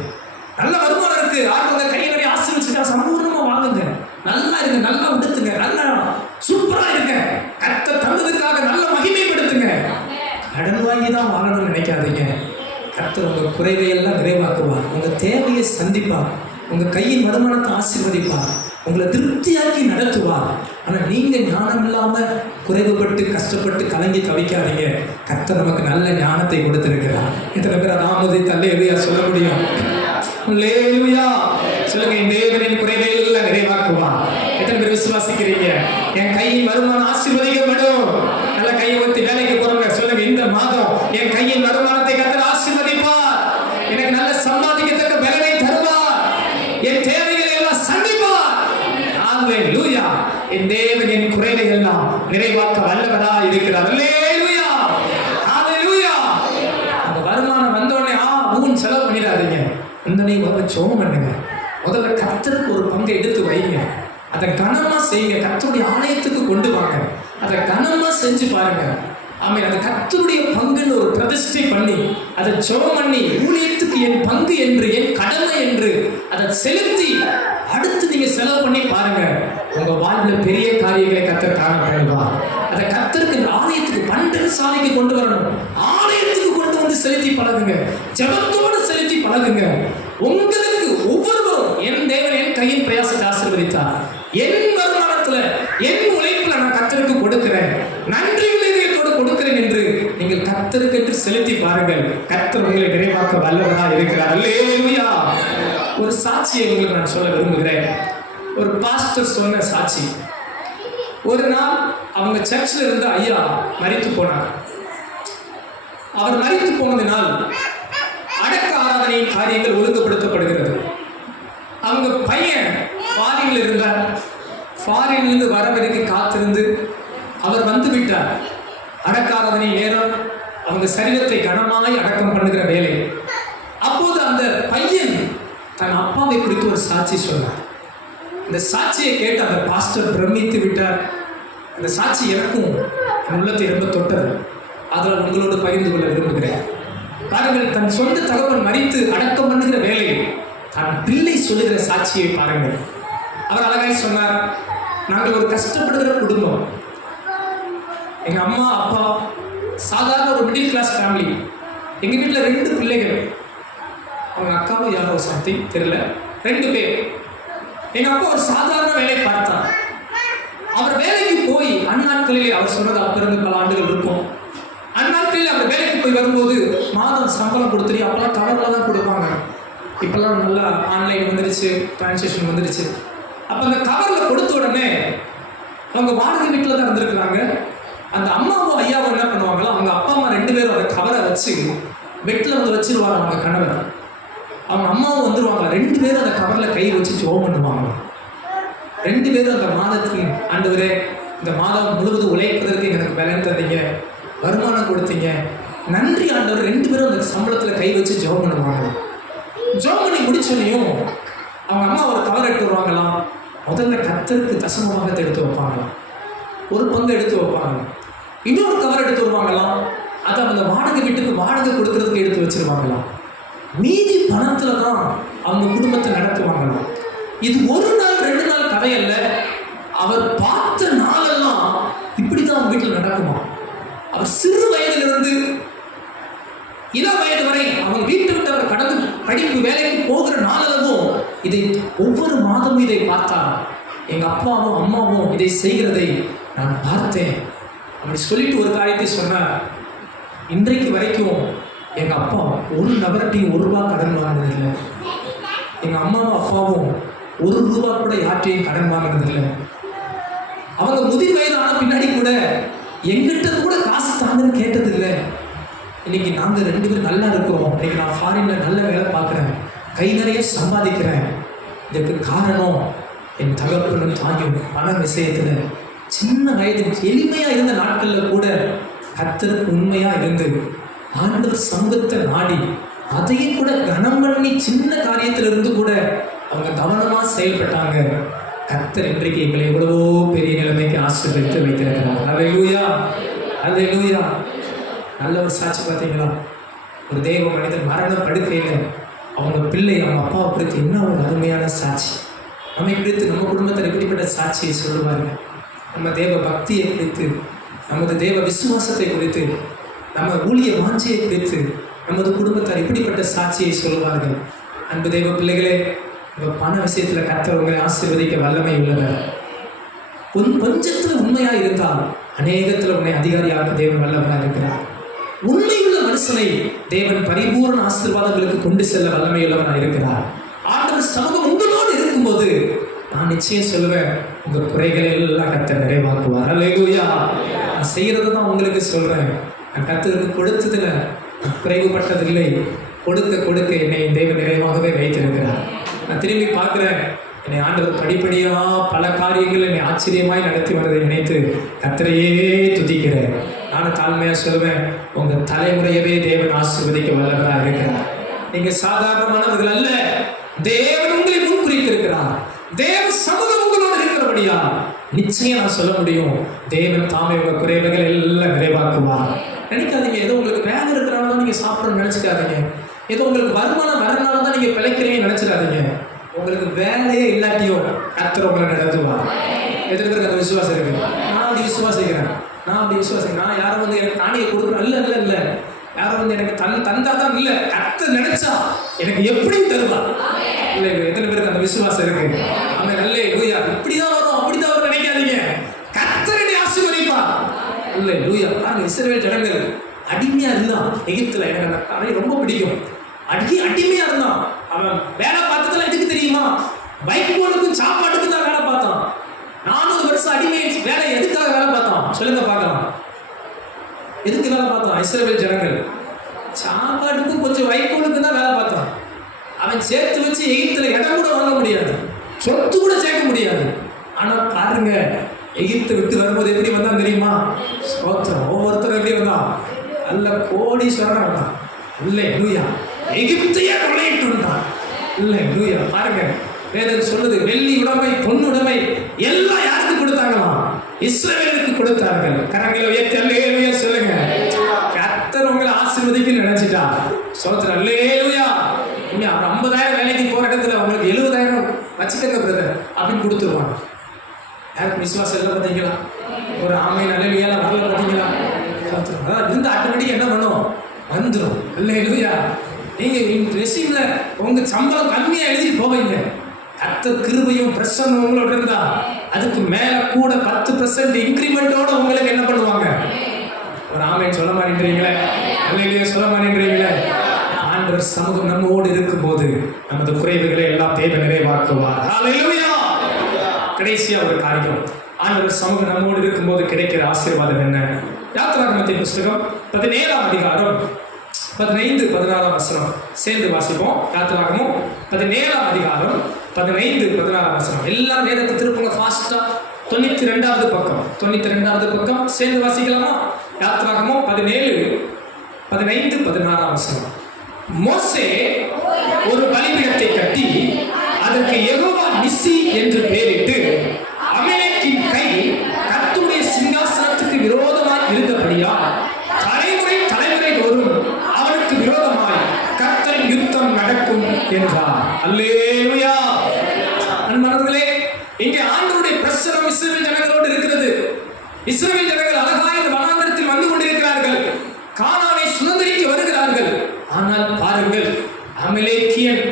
நல்ல வருமானம் இருக்கு, ஆடுங்க, கையினுடைய ஆசை வச்சுட்டா சம்பூர்ணமா வாங்குங்க. நல்லா இருங்க, நல்லா உடுத்துங்க, நல்லா சூப்பரா இருங்க, கர்த்தர் தந்ததுக்காக நல்ல மகிமைப்படுத்துங்க. கடன் வாங்கி தான் வாங்கணும்னு நினைக்காதீங்க. கர்த்தர் உங்கள் குறைவையெல்லாம் நிறைவாக்குவார். உங்கள் தேவையை சந்திப்பார். உங்கள் கையின் வருமானத்தை ஆசீர்வதிப்பார். உங்களை திருப்தியாக்கி நடத்துவார். ஆனால் நீங்கள் ஞானம் இல்லாமல் குறைவுபட்டு கஷ்டப்பட்டு கலங்கி தவிக்காதீங்க. கர்த்தர் நமக்கு நல்ல ஞானத்தை கொடுத்திருக்கிறார். எத்தனை பேர் அதாமதை அல்லேலூயா சொல்ல முடியும்? அல்லேலூயா சொல்லுங்க. என் தேவனின் குறைவையெல்லாம் நிறைவாக்குவார். எத்தனை பேர் விசுவாசிக்கிறீங்க? என் கையின் வருமானம் ஆசீர்வதிக்கப்படும். நல்ல கையை ஊற்றி வேலைக்கு போறவங்க சொல்லுங்க, இந்த மாதம் என் கையின் வருமானத்தை கர்த்தர் ஆசீர்வதிப்பார். எனக்கு நல்ல சம்பாதிக்கத்தக்க பலனை தருவார். என் தேவைகளை எல்லாம் சந்திப்பார். அல்லேலூயா. என் தேவன் என் குறைவை எல்லாம் நிறைவாக்க வல்லவரா இருக்கிறார். அல்லேலூயா, அல்லேலூயா. அந்த வருமானம் வந்தோடனே ஊன் செலவு பண்ணிடாதீங்க. இந்த நீ முதல்ல ஜெபம் பண்ணுங்க. முதல்ல கர்த்தருக்கு ஒரு பங்கை எடுத்து வைங்க. அதை கனமா செய்யுங்க. கர்த்தருடைய ஆலயத்துக்கு கொண்டு வாங்க. அதை கனமா செஞ்சு பாருங்க. ஆமென். அந்த கர்த்தருடைய பங்குன்னு ஒரு பிரதிஷ்டை பண்ணி அதை ஜெபம் பண்ணி ஊழியத்துக்கு என் பங்கு என்று, என் கடமை என்று அதை செலுத்தி அடுத்து நீங்க செலவு பண்ணி பாருங்க. உங்க வாழ்வுல பெரிய காரியங்களை கர்த்தர் காண பண்ணுவார். அதை கர்த்தருக்கு ஆலயத்துக்கு பண்டக சாலைக்கு கொண்டு வரணும். ஆலயத்துக்கு கொண்டு வந்து செலுத்தி பழகுங்க. ஜெபத்தோடு செலுத்தி பழகுங்க. உங்களுக்கு ஒவ்வொருவரும் என் தேவன் என் கையின் பிரயாசத்தை ஆசீர்வதித்தார். என் வருமானத்துல என் உழைப்புல நான் கர்த்தருக்கு கொடுக்கிறேன், நன்றி விலையத்தோடு கொடுக்கிறேன் என்று நீங்கள் கர்த்தருக்கு என்று செலுத்தி பாருங்கள். கர்த்தர் உங்களை நிறைவாக்க வல்லவரா இருக்கிறார். அல்லேலூயா. ஒரு சாட்சியை உங்களுக்கு நான் சொல்ல விரும்புகிறேன். ஒரு பாஸ்டர் சொன்ன சாட்சி. ஒரு நாள் அவங்க சர்ச்சில் இருந்த ஐயா மரித்து போனார். அவர் மரித்து போனதினால் அடக்க ஆராதனையின் காரியங்கள் ஒழுங்குபடுத்தப்படுகிறது. அவங்க பையன் ஃபாரின்ல இருந்தார். ஃபாரின்லேருந்து வர வரைக்கும் காத்திருந்து அவர் வந்து விட்டார். அடக்க ஆராதனை நேரம் அவங்க சரீரத்தை கனமாய் அடக்கம் பண்ணுகிற வேலை. அப்போது அந்த பையன் தன் அப்பாவை குறித்து ஒரு சாட்சி சொன்னார். இந்த சாட்சியை கேட்டு அந்த பாஸ்டர் பிரமித்து விட்டார். அந்த சாட்சி எனக்கும் என் உள்ளத்தை ரொம்ப தொட்டது. அதனால் உங்களோடு பகிர்ந்து கொள்ள விரும்புகிறேன். பாருங்கள், தன் சொந்த தகவல் மறித்து அடக்கம் பண்ணுகிற வேலை தன் பிள்ளை சொல்லுகிற சாட்சியை பாருங்கள். அவர் அழகாய் சொன்னார், நாங்கள் ஒரு கஷ்டப்படுகிற குடும்பம். எங்க அம்மா அப்பா சாதாரண ஒரு மிடில் கிளாஸ் ஃபேமிலி. எங்க வீட்டில் 2 பிள்ளைகள். அவங்க அக்காவும் யாரோ சம்திங் தெரியல, 2 பேர். எங்க அப்பா ஒரு சாதாரண வேலை பார்த்தார். அவர் வேலைக்கு போய் அந்நாட்களிலே, அவர் சொன்னது அப்ப இருந்து பல ஆண்டுகள் இருக்கும், அந்நாட்களில் அவர் வேலைக்கு போய் வரும்போது மாதம் சம்பளம் கொடுத்துட்டு அப்பெல்லாம் கவரில் தான் கொடுப்பாங்க. இப்பெல்லாம் நல்லா ஆன்லைன் வந்துருச்சு, டிரான்சாக்ஷன் வந்துருச்சு. அப்போ அந்த கவரில் கொடுத்த உடனே அவங்க வாடகை வீட்டில் தான் இருந்திருக்கிறாங்க. அந்த அம்மாவும் ஐயாவும் என்ன பண்ணுவாங்களோ, அவங்க அப்பா அம்மா 2 பேரும் அந்த கவரை வச்சு பெட்டில் வந்து வச்சிருவாங்க அவங்க கணவர். அவங்க அம்மாவும் வந்துடுவாங்க. 2 பேரும் அந்த கவரில் கை வச்சு ஜெபம் பண்ணுவாங்க. 2 பேரும் அந்த மாதத்தின், ஆண்டவரே இந்த மாதம் முழுவதும் உழைப்பதற்கு எனக்கு பலன் தந்தீங்க, வருமானம் கொடுத்தீங்க, நன்றி ஆண்டவர். 2 பேரும் அந்த சம்பளத்தில் கை வச்சு ஜெபம் பண்ணுவாங்க. ஜெபம் பண்ணி முடிச்சோன்னையும் அவங்க அம்மா ஒரு கவர் எடுத்து வருவாங்களாம். முதல்ல கர்த்தருக்கு தசமபாகத்தை எடுத்து வைப்பாங்களாம். ஒரு பங்கு எடுத்து வைப்பாங்க. இன்னொரு கவர் எடுத்து வருவாங்களாம். அதை அந்த வாடகை வீட்டுக்கு வாடகை கொடுக்கறதுக்கு எடுத்து வச்சிருவாங்களாம். மீதி பணத்துல தான் அவங்க குடும்பத்தை நடத்துவாங்களாம். இது 1 நாள் 2 நாள் கதையல்ல. அவர் பார்த்த நாளெல்லாம் இப்படிதான் அவங்க வீட்டில் நடக்குமா. அவர் சிறு வயதிலிருந்து இளம் வயது வரை அவங்க வீட்டை விட்டு அவர் கடந்து படிப்பு வேலைக்கு போகிற நாளளவும் இதை ஒவ்வொரு மாதமும் இதை பார்த்தார். எங்க அப்பாவும் அம்மாவும் இதை செய்கிறதை நான் பார்த்தேன். அப்படி சொல்லிட்டு ஒரு காரியத்தை சொன்னார். இன்றைக்கு வரைக்கும் எங்க அப்பா ஒரு நபர்கிட்டையும் 1 ரூபா கடன் வாங்கினதில்லை. எங்க அம்மாவும் அப்பாவும் 1 ரூபா கூட யார்ட்டையும் கடன் வாங்கினதில்லை. அவங்க முதிர் வயதான பின்னாடி கூட எங்கிட்ட கூட காசு தாங்கன்னு கேட்டதில்லை. இன்னைக்கு நாங்கள் 2 பேரும் நல்லா இருக்கிறோம். இன்னைக்கு நான் ஃபாரின்ல நல்ல வேலை பார்க்குறேன், கை நிறைய சம்பாதிக்கிறேன். இதுக்கு காரணம் என் தகப்பனும் தாயும் பண விஷயத்தில் சின்ன வயது எளிமையாக இருந்த நாட்களில் கூட கர்த்தருக்கு உண்மையாக இருந்து ஆண்டவர் சமூகத்தை நாடி அதையும் கூட கனம் பண்ணி சின்ன காரியத்திலிருந்து கூட அவங்க கவனமாக செயல்பட்டாங்க. கர்த்தர் இன்றைக்கு எங்களை எவ்வளவோ பெரிய நிலைமைக்கு ஆசீர்வதித்து வைத்திருக்கிறார். அல்லேலூயா, அல்லேலூயா. நல்ல ஒரு சாட்சி பார்த்தீங்களா? ஒரு தேவ மனிதன் மரண படுக்கையில் அவங்க பிள்ளை அவங்க அப்பாவை குறித்து என்ன ஒரு அருமையான சாட்சி. நம்மை குறித்து நம்ம குடும்பத்தில் எப்படிப்பட்ட சாட்சியை சொல்லுவாங்க. நம்ம தேவ பக்தியை குறித்து, நமது தேவ விசுவாசத்தை குறித்து, நம்ம ஊழிய வாஞ்சையை குறித்து நமது குடும்பத்தார் இப்படிப்பட்ட சாட்சியை சொல்வார்கள். அன்பு தெய்வ பிள்ளைகளே, உங்கள் பண விஷயத்தில் கர்த்தர் உங்களை ஆசீர்வதிக்க வல்லமை உள்ளவர். கொஞ்சத்துல உண்மையா இருந்தால் அநேகத்துல உன்னை அதிகாரியாக தேவன் வல்லவராக இருக்கிறார். உண்மையுள்ள மனுஷனை தேவன் பரிபூர்ண ஆசீர்வாதங்களுக்கு கொண்டு செல்ல வல்லமையுள்ளவராக இருக்கிறார். ஆண்டவர் சமூகம் உங்களோடு இருக்கும்போது நான் நிச்சயம் சொல்லுவேன், உங்க குறைகளை எல்லாம் கர்த்தர் நிறைவாக்குவார். அல்லேலூயா. நான் செய்யறது தான் உங்களுக்கு சொல்றேன். நான் கர்த்தருக்கு கொடுத்ததுல குறைவுபட்டதில்லை. கொடுக்க கொடுக்க என்னை தேவன் நிறைவாகவே வைத்திருக்கிறார். நான் திரும்பி பார்க்கிறேன், என்னை ஆண்டவர் படிப்படியா பல காரியங்கள் என்னை ஆச்சரியமாய் நடத்தி வந்ததை நினைத்து கர்த்தரையே துதிக்கிறேன். நானும் தாழ்மையா சொல்லுவேன், உங்க தலைமுறையவே தேவன் ஆசீர்வதிக்க வல்லவராக இருக்கிறார். நீங்க சாதாரணமானவர்கள் அல்ல. தேவன் உங்களை முன்குறித்திருக்கிறார். தேவ சமூகம் உங்களோடு இருக்கிறபடியா நிச்சயம் நான் சொல்ல முடியும், தேவன் தாமே உங்க குறைவுகள் எல்லாம் நிறைவாக்குவார். நினைக்காதீங்க, ஏதோ உங்களுக்கு வேலை இருக்கிறனால தான் நீங்க சாப்பிடணும்னு நினைச்சுக்காதீங்க. ஏதோ உங்களுக்கு வருமானம் வரனால தான் நீங்க பிழைக்கிறீங்கன்னு நினைச்சிடாதீங்க. உங்களுக்கு வேலையே இல்லாட்டியோ கர்த்தர் உங்களை நடத்துவார். எத்தனை அந்த விசுவாசம் இருக்கு? நான் அப்படி விசுவாசிக்கிறேன். நான் யாரும் வந்து எனக்கு தானியை கொடுக்குறேன் இல்ல இல்ல இல்ல யாரும் வந்து எனக்கு தந்தா தான் இல்ல, கர்த்தர் நினைச்சா எனக்கு எப்படியும் தருவார். இல்லை, எத்தனை பேருக்கு அந்த விசுவாசம் இருக்கு? ஆமென். அல்லேலூயா. இப்படிதான் வரும் அப்படிதான் வரும் நினைக்காதீங்க. கர்த்தர் என்னை ஆசீர்வதிப்பார். அல்லேலூயா. பாருங்க, இஸ்ரவேல் ஜனங்கள் அடிமையா இருந்தான் எகிப்துல. எனக்கு அந்த கதை ரொம்ப பிடிக்கும். அடிமையா இருந்தான். அவன் வேலை பார்த்ததுல எதுக்கு தெரியுமா? வைக்கோலுக்கும் சாப்பாட்டுக்கும் தான் வேலை பார்த்தான். 400 வருஷம் அடிமை வேலை எதுக்காக வேலை பார்த்தான் சொல்லுங்க பார்க்கலாம். எதுக்கு வேலை பார்த்தான்? இஸ்ரவேல் ஜனங்கள் சாப்பாட்டுக்கும் கொஞ்சம் வைக்கோலுக்கு தான் வேலை பார்த்தான். அவன் சேர்த்து வச்சு எகிப்துல இடம் கூட வாங்க முடியாது, சொத்து கூட சேர்க்க முடியாது. ஆனா பாருங்க, எகிப்தை விட்டு வரும்போது எப்படி வந்தான் தெரியுமா? ஸ்தோத்திரம். ஒவ்வொருத்தரும் எப்படி வந்தான்? நல்ல கோடீஸ்வரன் வந்தான். அல்லேலூயா. எகிப்தையே கொள்ளையிட்டு வந்தான். அல்லேலூயா. பாருங்க, வேதம் சொல்லுது, வெள்ளி உடைமை பொன்னுடைமை எல்லாம் யாருக்கு கொடுத்தாங்களாம்? இஸ்ரவேலுக்கு கொடுத்தார்கள். கரங்களை உயர்த்தி அல்லேலூயா சொல்லுங்க. கர்த்தர் உங்களை ஆசீர்வதிக்க நினைச்சிட்டா ஸ்தோத்திரம். அல்லேலூயா. இங்க 50,000 வேலைக்கு போற இடத்துல உங்களுக்கு 70,000 வச்சுக்கங்க பிரதர் அப்படின்னு கொடுத்துருவாங்க. யாருக்கு விசுவாசம் இல்லை பார்த்தீங்களா? ஒரு ஆமையின் அல்லேலூயா வரல பார்த்தீங்களா? அதான் இருந்து ஆட்டோமேட்டிக் என்ன பண்ணும்? வந்துடும். அல்லேலூயா. நீங்க ரெசியூம்ல உங்க சம்பளம் கம்மியா எழுதிட்டு போவீங்க. கர்த்தர் கிருபையும் பிரசன்னம் உங்களோட இருந்தா அதுக்கு மேல கூட 10% இன்கிரிமெண்டோட உங்களுக்கு என்ன பண்ணுவாங்க? ஒரு ஆமென் சொல்ல மாட்டேங்கிறீங்களே? அல்லேலூயா சொல்ல மாட்டேங்கிறீங்களே? ஆண்டவர் சமூகம் நம்மோடு இருக்கும்போது நமது குறைவுகளை எல்லாம் தேவன் நிறைவாக்குவார். அல்லேலூயா. கடைசியா ஒரு காரியம், ஆண்டவர் சமூகம் நம்மோடு இருக்கும்போது கிடைக்கிற ஆசீர்வாதம் என்ன? யாத்திராகமத்தின் புஸ்தகம் 17ஆம் அதிகாரம் 15-16 வசனம் சேர்ந்து வாசிப்போம். யாத்திராகமம் 17ஆம் அதிகாரம் 15-16 வசனம். எல்லாம் வேதத்தை திருப்புங்க ஃபாஸ்டா. 92வது பக்கம் 92வது பக்கம் சேர்ந்து வாசிக்கலாமா? யாத்திராகமம் 17-15-16 வசனம். மோசே ஒரு பலிபீடத்தை கட்டி அதற்கு யெகோவா நிசி என்று பெயரிட்டு, அமலேக்கின் கை கர்த்தருடைய சிங்காசனத்துக்கு விரோதமாய் இருந்தபடியால் தலைமுறை தோறும் அவனுக்கு விரோதமாய் கர்த்தரின் யுத்தம் நடக்கும் என்றார். அல்லேலூயா. அன்பானவர்களே, இங்கே ஆண்டவருடைய பிரசன்னம் இஸ்ரவேல் ஜனங்களோடு இருக்கிறது. இஸ்ரவேல் ஜனங்கள் அழகாய் இந்த வனாந்தரத்தில் வந்து கொண்டிருக்கிறார்கள். கானானை சுதந்தரிக்க வருகிறார்கள். ஆனால் பாருங்கள், அமலேக்கியன்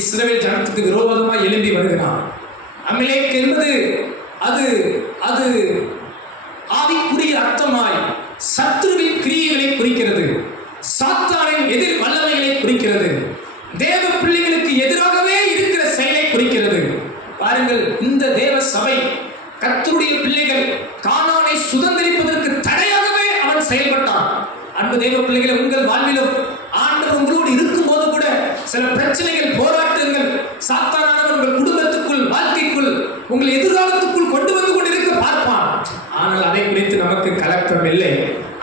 இஸ்ரவேல் ஜனத்துக்கு விரோதமாய் எழும்பி வருகிறான். அமலேக் என்பது அது ஆவிக்குரிய அர்த்தமாய் சத்துருவின் கிரியைகளை குறிக்கிறது. சாத்தானின் எதிர் வல்லமைகளை குறிக்கிறது. தேவ பிள்ளைகளுக்கு எதிராகவே இருக்கிற செயலை குறிக்கிறது. பாருங்கள், இந்த தேவ சபை கர்த்தருடைய பிள்ளைகள் கானானை சுதந்தரிப்பதற்கு தடையாகவே அவன் செயல்பட்டான். அன்பு தேவ பிள்ளைகளை, உங்கள் வாழ்விலும் ஆண்டவர் உங்களோடு இருக்கும் போது கூட சில பிரச்சனைகள், போராட்டங்கள், சாத்தானானவன் உங்கள் குடும்பத்துக்குள், வாழ்க்கைக்குள், உங்கள் எதிர்காலத்துக்குள் கொண்டு வந்து கொண்டிருக்க பார்ப்பான். ஆனால் அதை குறித்து நமக்கு கலக்கம் இல்லை,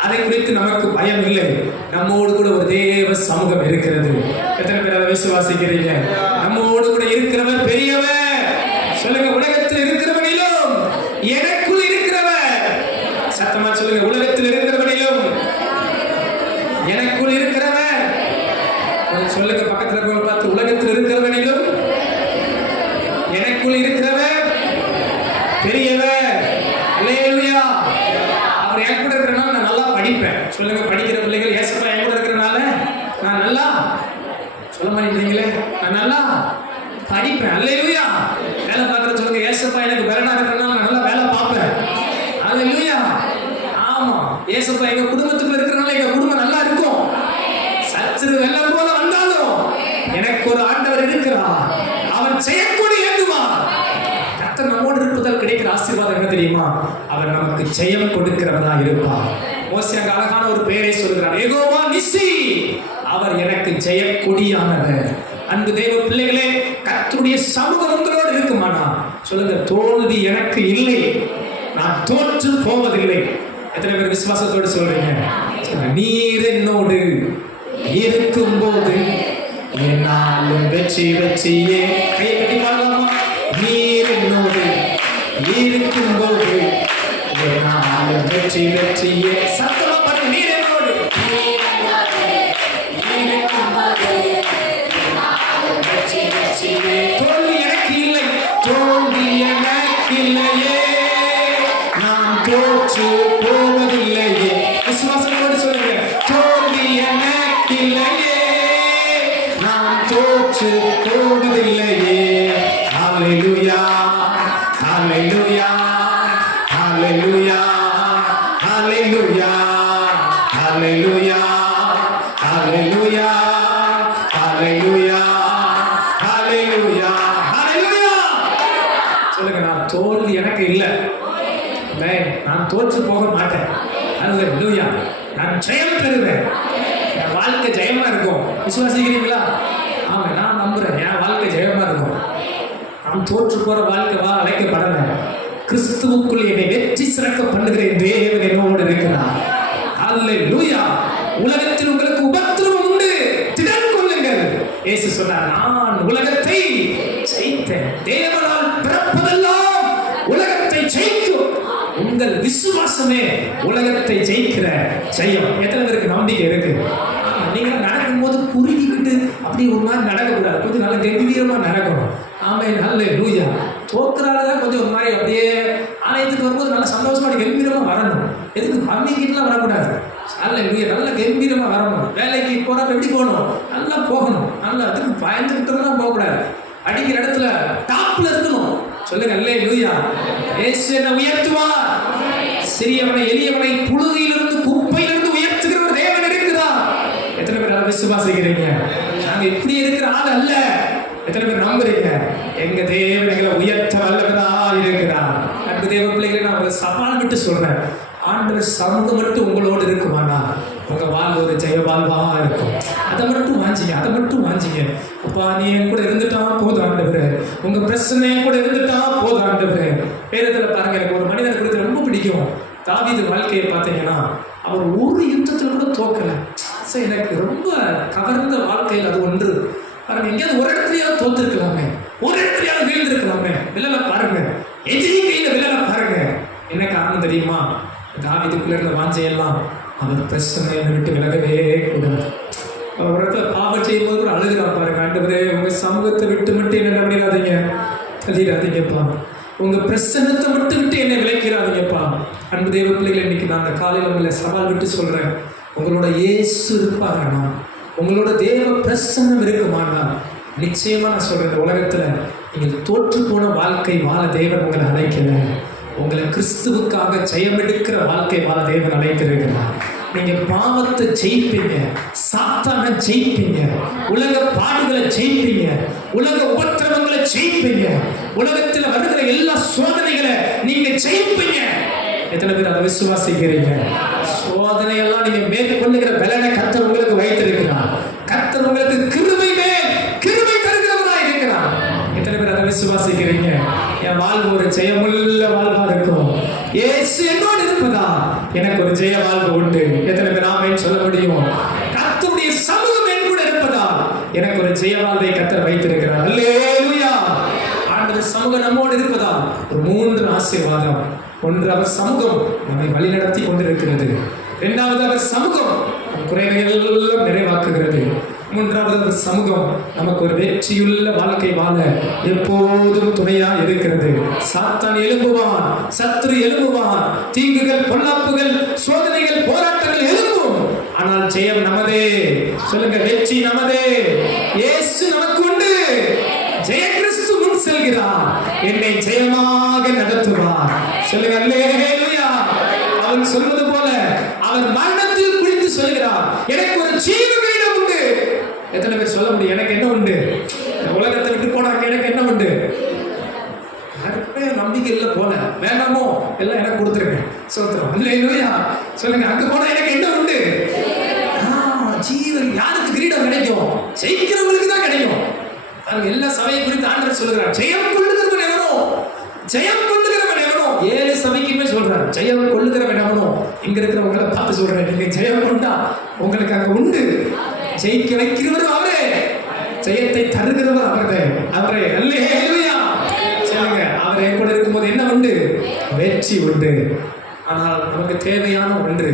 அதை குறித்து நமக்கு பயம் இல்லை. நம்மோடு கூட ஒரு தேவ சமூகம் இருக்கிறது. எத்தனை பேர் அதை விசுவாசிக்கிறீங்க? நம்மோடு கூட இருக்கிறவர் பெரியவர். சொல்லுங்க, உலகத்தில் இருக்கிறவனிலும் எனக்குள் இருக்கிறவர். சத்தமா சொல்லுங்க, உலகத்தில் இருக்கிறவனிலும் எனக்குள் இருக்கிறவர். சொல்லுங்க, பக்கத்துல இருக்கவங்க பார்த்து, உலகத்தில் இருக்கிறவனிலும் எனக்குள் இருக்கிறவர் பெரியவர். அல்லேலூயா. அவர் என் கூட இருக்கிறனால நான் நல்லா படிப்பேன். சொல்லுங்க, படிக்கிற பிள்ளைகள், ஏசப்பா என் கூட இருக்கிறனால நான் ஏசப்பா எங்க குடும்பத்துக்குள்ள இருக்கிறனால எங்க குடும்பம் நல்லா இருக்கும். சத்துரு வெள்ளம் போல வந்தாலும் எனக்கு ஒரு ஆண்டவர் இருக்கிறார், அவன் செய்யக்கூடிய ஏந்துவான். கர்த்தர் நம்மோடு இருப்பதால் கிடைக்கிற ஆசீர்வாதம் என்ன தெரியுமா? அவர் நமக்கு ஜெயம் கொடுக்கிறவரா இருப்பார். மோசே அங்க அழகான ஒரு பெயரை சொல்கிறார், யெகோவா நிசி, அவர் எனக்கு ஜெய கொடியானவர். அன்பு தேவ பிள்ளைகளே, கர்த்தருடைய சமூகம் உங்களோடு இருக்குமானா சொல்லுங்க, தோல்வி எனக்கு இல்லை, நான் தோற்று போவதில்லை. எத்தனை பேர் விசுவாசத்தோடு சொல்றீங்க? நீர் என்னோடு இருக்கும்போது என்னாலும் வெற்றி வெற்றியே. கையை கட்டி பாடலாமா? நீர் என்னோடு இருக்கும்போது என்னாலும் வெற்றி வெற்றியே. சத்தமா பாருங்க, நீர் என்னோடு தோல்வி எனக்கு இல்லை, தோல்வி எனக்கு இல்லையே, நான் தோற்று போவதில்லையே. விசுவாசத்தோடு சொல்லுங்க, தோல்வி எனக்கு இல்லையே, நான் தோற்று போவதில்லையே. ஹல்லேலூயா, ஹல்லேலூயா, ஹல்லேலூயா, ஹல்லேலூயா, ஹல்லேலூயா, ஹல்லேலூயா, ஹல்லேலூயா, ஹல்லேலூயா, ஹல்லேலூயா. சொல்லுங்க, நான் தோல்வி எனக்கு இல்லை, நான் தோற்று போக மாட்டேன். ஹல்லேலூயா, நான் ஜெயம் பெறுவேன். என் வாழ்க்கை ஜெயமா இருக்கும். விசுவாசிக்கிறீங்களா? ஆமா, நான் நம்புறேன், என் வாழ்க்கை ஜெயமா இருக்கும். நான் தோற்று போற வாழ்க்கை அழைக்கப்படல. கிறிஸ்துவுக்குள் என்னை வெற்றி சிறக்க பண்ணுகிற தேவன் என்னோடு இருக்கிறார். ஹல்லேலூயா. உலகத்தில் உங்களுக்கு உபத்திரவம் உண்டு, திடன் கொள்ளுங்கள். இயேசு சொன்னார், நான் உலகத்தை ஜெயித்தேன். தேவனால் பிறப்பதெல்லாம் உலகத்தை ஜெயிக்கும். உங்கள் விசுவாசமே உலகத்தை ஜெயிக்கிற ஜெயம். எத்தனை பேருக்கு நம்பிக்கை இருக்கு? நீங்க நடக்கும்போது குறுகிக்கிட்டு அப்படி ஒரு மாதிரி நடக்கக்கூடாது, கொஞ்சம் நல்ல கம்பீரமா நடக்கணும். ஆமென், ஹல்லேலூயா. தோக்குறாருதான் கொஞ்சம் ஒரு மாதிரி அப்படியே ஆலயத்துக்கு வரும்போது நல்ல சந்தோஷமா கம்பீரமா வரணும். எதுக்கு அம்மிக்கிட்டுலாம் வரக்கூடாது. ஹல்லேலூயா, நல்ல கம்பீரமா வரணும். வேலைக்கு போறப்ப எப்படி போகணும்? நல்லா போகணும். நல்லா அதுக்கு பயந்துக்கிட்டோம்னா போகக்கூடாது. அடிக்கிற இடத்துல டாப்ல இருக்கணும். சொல்லுங்க, ஹல்லேலூயா. இயேசு என்னை உயர்த்துவார். சிறியவனை எளியவனை புழுதியிலிருந்து குப்பையிலிருந்து உயர்த்துகிற ஒரு தேவன் இருக்கிறார். எத்தனை பேர் அதை விசுவாசிக்கிறீங்க? நாங்க இப்படி இருக்கிற ஆள் அல்ல. எத்தனை பேர் நம்புறீங்க? எங்க தேவன் எங்களை உயர்த்த வல்லவரா இருக்கிறார். அன்பு தேவ பிள்ளைகளை, நான் ஒரு சவால் விட்டு சொல்றேன். ஆண்டவர் சமூகம் மட்டும் உங்களோடு இருக்குமானா உங்க வாழ்வு ஒரு ஜெய வாழ்வா இருக்கும். அதை மட்டும் வாஞ்சிங்க, அதை மட்டும் வாஞ்சிங்க. அப்பா, நீ என் கூட இருந்துட்டா போதும் ஆண்டவரே, உங்க பிரச்சனை என் கூட இருந்துட்டா போதும் ஆண்டவரே. வேதத்துல பாருங்க, எனக்கு ஒரு மனிதனை குறித்து ரொம்ப பிடிக்கும். தாவீது வாழ்க்கையை பார்த்தீங்கன்னா, அவர் ஒரு யுத்தத்துல கூட தோக்கல. சரி, எனக்கு ரொம்ப கவர்ந்த வாழ்க்கையில் அது ஒன்று. பாருங்க, எங்கேயாவது ஒரு இடத்துலயாவது தோத்துருக்கலாமே, ஒரு இடத்துலயாவது வீழ்ந்திருக்கலாமே. வில்லல பாருங்க, எதிரி கையில வில்லல பாருங்க. என்ன காரணம் தெரியுமா? தாவீதுக்குள்ள இருந்த வாஞ்சையெல்லாம் அவர் பிரச்சனை விட்டு விலகவே கூடாது. ஒரு இடத்துல பாவம் செய்யும் போது கூட அழுகிறா பாருங்க, ஆண்டவரே உங்க சமூகத்தை விட்டு மட்டும் என்ன பண்ணிடாதீங்க, தள்ளிடாதீங்கப்பா. உங்க பிரசன்னத்தை மட்டும் விட்டு என்னை விளக்கிறாதீங்கப்பா. அன்பு தேவ பிள்ளைகள், இன்னைக்கு நான் அந்த காலையில் உங்களை சவால் விட்டு சொல்றேன். உங்களோட இயேசு இருப்பாங்கன்னா, உங்களோட தேவ பிரசன்னம் இருக்குமானா, நிச்சயமா நான் சொல்றேன், இந்த உலகத்துல நீங்கள் தோற்று போன வாழ்க்கை வாழ தேவன் உங்களை அழைக்கல. உங்களை கிறிஸ்துவுக்காக ஜெயமெடுக்கிற வாழ்க்கை வாழ தேவன் அழைத்திருக்கிறார். நீங்க பாவத்தை ஜெயிப்பீங்க, சாத்தானை ஜெயிப்பீங்க, உலக பாடுகளை ஜெயிப்பீங்க, உலக உபத்திரவங்களை ஜெயிப்பீங்க, உலகத்தில் வருகிற எல்லா சோதனைகளை நீங்க ஜெயிப்பீங்க. எத்தனை பேர் அதை விசுவாசிக்கிறீங்க? சோதனை எல்லாம் நீங்க மேற்கொள்ளுகிற பலனை கர்த்தர் உங்களுக்கு வைத்திருக்கிறார். கர்த்தர் உங்களுக்கு கிருபை மேல் கிருபை தருகிறவரா இருக்கிறார். எத்தனை பேர் அதை விசுவாசிக்கிறீங்க? என் வாழ்வு ஒரு ஜெயமுள்ள வாழ்வா இருக்கும். இயேசு என்னோடு இருப்பதா எனக்கு ஒரு ஜெய வாழ்வு உண்டு. எத்தனை பேர் ஆமென் சொல்ல முடியும்? கர்த்தருடைய சமூகம் என் கூட இருப்பதா எனக்கு ஒரு ஜெய வாழ்வை கர்த்தர் வைத்திருக்கிறார். அல்லேலூயா. ஆண்டவர் சமூகம் நம்மோடு இருப்பதா ஒரு 3 ஆசீர்வாதம். ஒன்று, அவர் சமூகம் நம்மை வழிநடத்தி கொண்டிருக்கிறது. இரண்டாவது, அவர் சமூகம் நம் குறைகளை எல்லாம் நிறைவாக்குகிறது. மூன்றாவது, அவர் சமூகம் நமக்கு ஒரு வெற்றியுள்ள வாழ்க்கை வாழ எப்போதும் துணையா இருக்கிறது. சாத்தான் எழும்புவான், சத்துரு எழும்புவான், தீங்குகள், பொல்லாப்புகள், சோதனைகள், போராட்டங்கள் எழும்பும். ஆனால் ஜெயம் நமதே. சொல்லுங்க, வெற்றி நமதே. இயேசு நமக்கு உண்டு. ஜெய கிறிஸ்து முன் செல்கிறார், என்னை ஜெயமாக நடத்துவார். சொல்லுங்க, அல்லேலூயா. அவன் சொல்வது போல எல்லாம் எனக்கு கொடுத்துருங்க. சோத்திரம். அல்லேலூயா. சொல்லுங்க, அங்க போனா எனக்கு என்ன உண்டு? ஜீவன். யாருக்கு கிரீடம் கிடைக்கும்? ஜெயிக்கிறவங்களுக்கு தான் கிடைக்கும். எல்லா சபையை குறித்து ஆண்டவர் சொல்லுகிறார், ஜெயம் கொள்ளுகிறவன் எவனோ, ஜெயம் கொள்ளுகிறவன் எவனோ. 7 சபைக்குமே சொல்றார், ஜெயம் கொள்ளுகிறவன் எவனோ. இங்க இருக்கிறவங்களை பார்த்து சொல்றேன், நீங்க ஜெயம் கொண்டா உங்களுக்கு அங்க உண்டு. ஜெயிக்க வைக்கிறவர் அவரே, ஜெயத்தை தருகிறவர் அவரே. அல்லேலூயா. சொல்லுங்க, அவர் என் கூட இருக்கும்போது என்ன உண்டு? வெற்றி உண்டு. ஆனால் நமக்கு தேவையான ஒன்று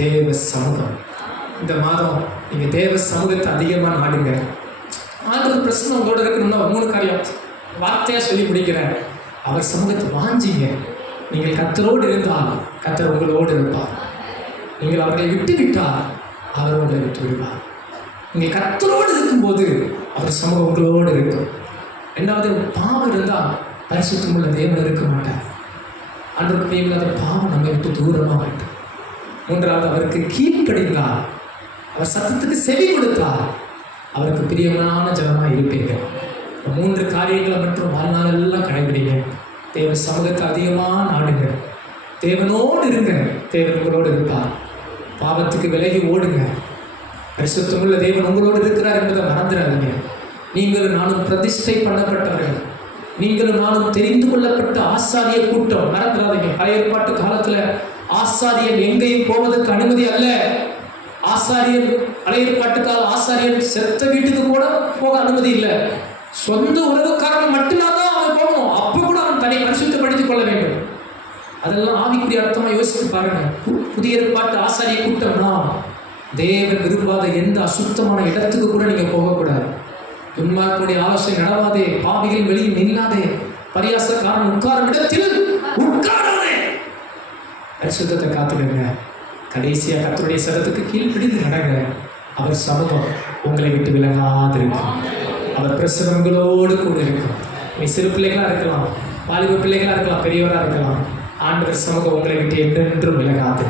தேவ சமூகம். இந்த மாதம் நீங்க தேவ சமூகத்தை அதிகமா நாடுங்க. ஆண்டவர் பிரச்சனை உங்களோட இருக்கணும்னா 3 காரியம் வார்த்தையா சொல்லி முடிக்கிறேன். அவர் சமூகத்தை வாஞ்சிங்க. நீங்கள் கர்த்தரோடு இருந்தால் கர்த்தர் உங்களோடு இருப்பார். நீங்கள் அவர்களை விட்டு விட்டால் அவர் உங்களை விட்டு விடுவார். நீங்கள் கர்த்தரோடு இருக்கும்போது அவர் சமூகம் உங்களோடு இருக்கும். 2வது, பாவம் இருந்தால் பரிசுத்தமுள்ள தேவன் இருக்க மாட்டார். ஆண்டவருக்கு பிரியமில்லாத பாவம் நம்மை விட்டு தூரமாக வேண்டும். 3வது, அவருக்கு கீழ்ப்படிந்தால், அவர் சத்தத்துக்கு செவி கொடுத்தால் அவருக்கு பிரியமான ஜனமாக இருப்பீர்கள். 3 காரியங்களை மட்டும் வாழ்நாள் எல்லாம் கடைபிடிங்க. தேவ சமூகத்தை அதிகமாக நாடுங்க. தேவனோடு இருங்க. தேவன் உங்களோடு இருப்பார். பாவத்துக்கு விலகி ஓடுங்க. பரிசுத்தமுள்ள தேவன் உங்களோடு இருக்கிறார் என்பதை மறந்துடாதீங்க. நீங்களும் நானும் பிரதிஷ்டை பண்ணப்பட்டவர்கள். நீங்களும் நானும் தெரிந்து கொள்ளப்பட்ட ஆசாரிய கூட்டம். மறந்துடாதீங்க. பழைய ஏற்பாட்டு காலத்தில் ஆசாரியன் எங்கேயும் போவதற்கு அனுமதி அல்ல. ஆசாரியன் பழைய ஏற்பாட்டுக்கால ஆசாரியன் செத்த வீட்டுக்கு கூட போக அனுமதி இல்லை. சொந்த உறவுக்காரன் மட்டும்தான் அவன் போகணும். அப்ப கூட அவன் தன்னை பரிசுத்தப்படுத்திக் கொள்ள வேண்டும். அதெல்லாம் ஆவிக்குரிய அர்த்தமா யோசித்து பாருங்க. புதிய ஏற்பாட்டு ஆசாரிய கூட்டம்னா தேவன் விரும்பாத எந்த அசுத்தமான இடத்துக்கு கூட நீங்க போகக்கூடாது. துன்மார்க்கனுடைய ஆலோசனை நடவாதே, பாவிகள் வெளியே நில்லாதே, பரியாசக்காரன் உட்காரும் இடத்தில் உட்காராதே. பரிசுத்தத்தை காத்துடுங்க. கடைசியா கர்த்தருடைய சத்தத்துக்கு கீழ்ப்பிடிந்து நடங்க. அவர் சமூகம் உங்களை விட்டு விலகாதிருக்கும். அவர் பிரசன்னம் உங்களோடு கூட இருக்கும். நீ சிறு பிள்ளைகளா இருக்கலாம், வாலிப பிள்ளைகளா இருக்கலாம், பெரியவரா இருக்கலாம். ஆண்டவர் சமூகம் உங்களை விட்டு என்றென்றும் விலகாது.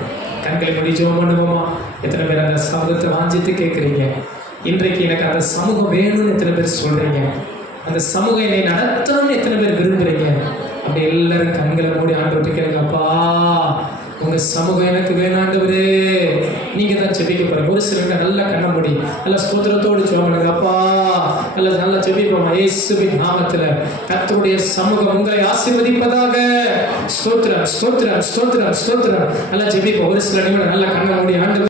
கண்களை மூடி ஜெபம் பண்ணுவோமா? எத்தனை பேர் அந்த சமூகத்தை வாஞ்சித்து கேட்குறீங்க? இன்றைக்கு எனக்கு அந்த சமூகம் வேணும்னு எத்தனை பேர் சொல்றீங்க? அந்த சமூகம் என்னை நடத்தணும்னு எத்தனை பேர் விரும்புறீங்க? அப்படி எல்லாரும் கண்களை மூடி ஆண்டவர்கிட்ட கேளுங்க, அப்பா உங்க சமூகம் எனக்கு வேணாண்டவரே. நீங்க தான் ஜெபிக்க போறீங்க. ஒரு சிலருங்க நல்லா கண்ண மூடி நல்லா ஸ்தோத்திரத்தோடு ஜெபம் பண்ணுங்க. அப்பா நல்லா ஜெபிப்போமா? இயேசுவின் நாமத்துல கர்த்தருடைய சமூகம் உங்களை ஆசீர்வதிப்பதாக. ஸ்தோத்திரம் ஸ்தோத்திரம் ஸ்தோத்திரம் ஸ்தோத்திரம். நல்லா ஜெபிப்போம். ஒரு சில நிமிடம் நல்லா கண்ண மூடி ஆண்டவர்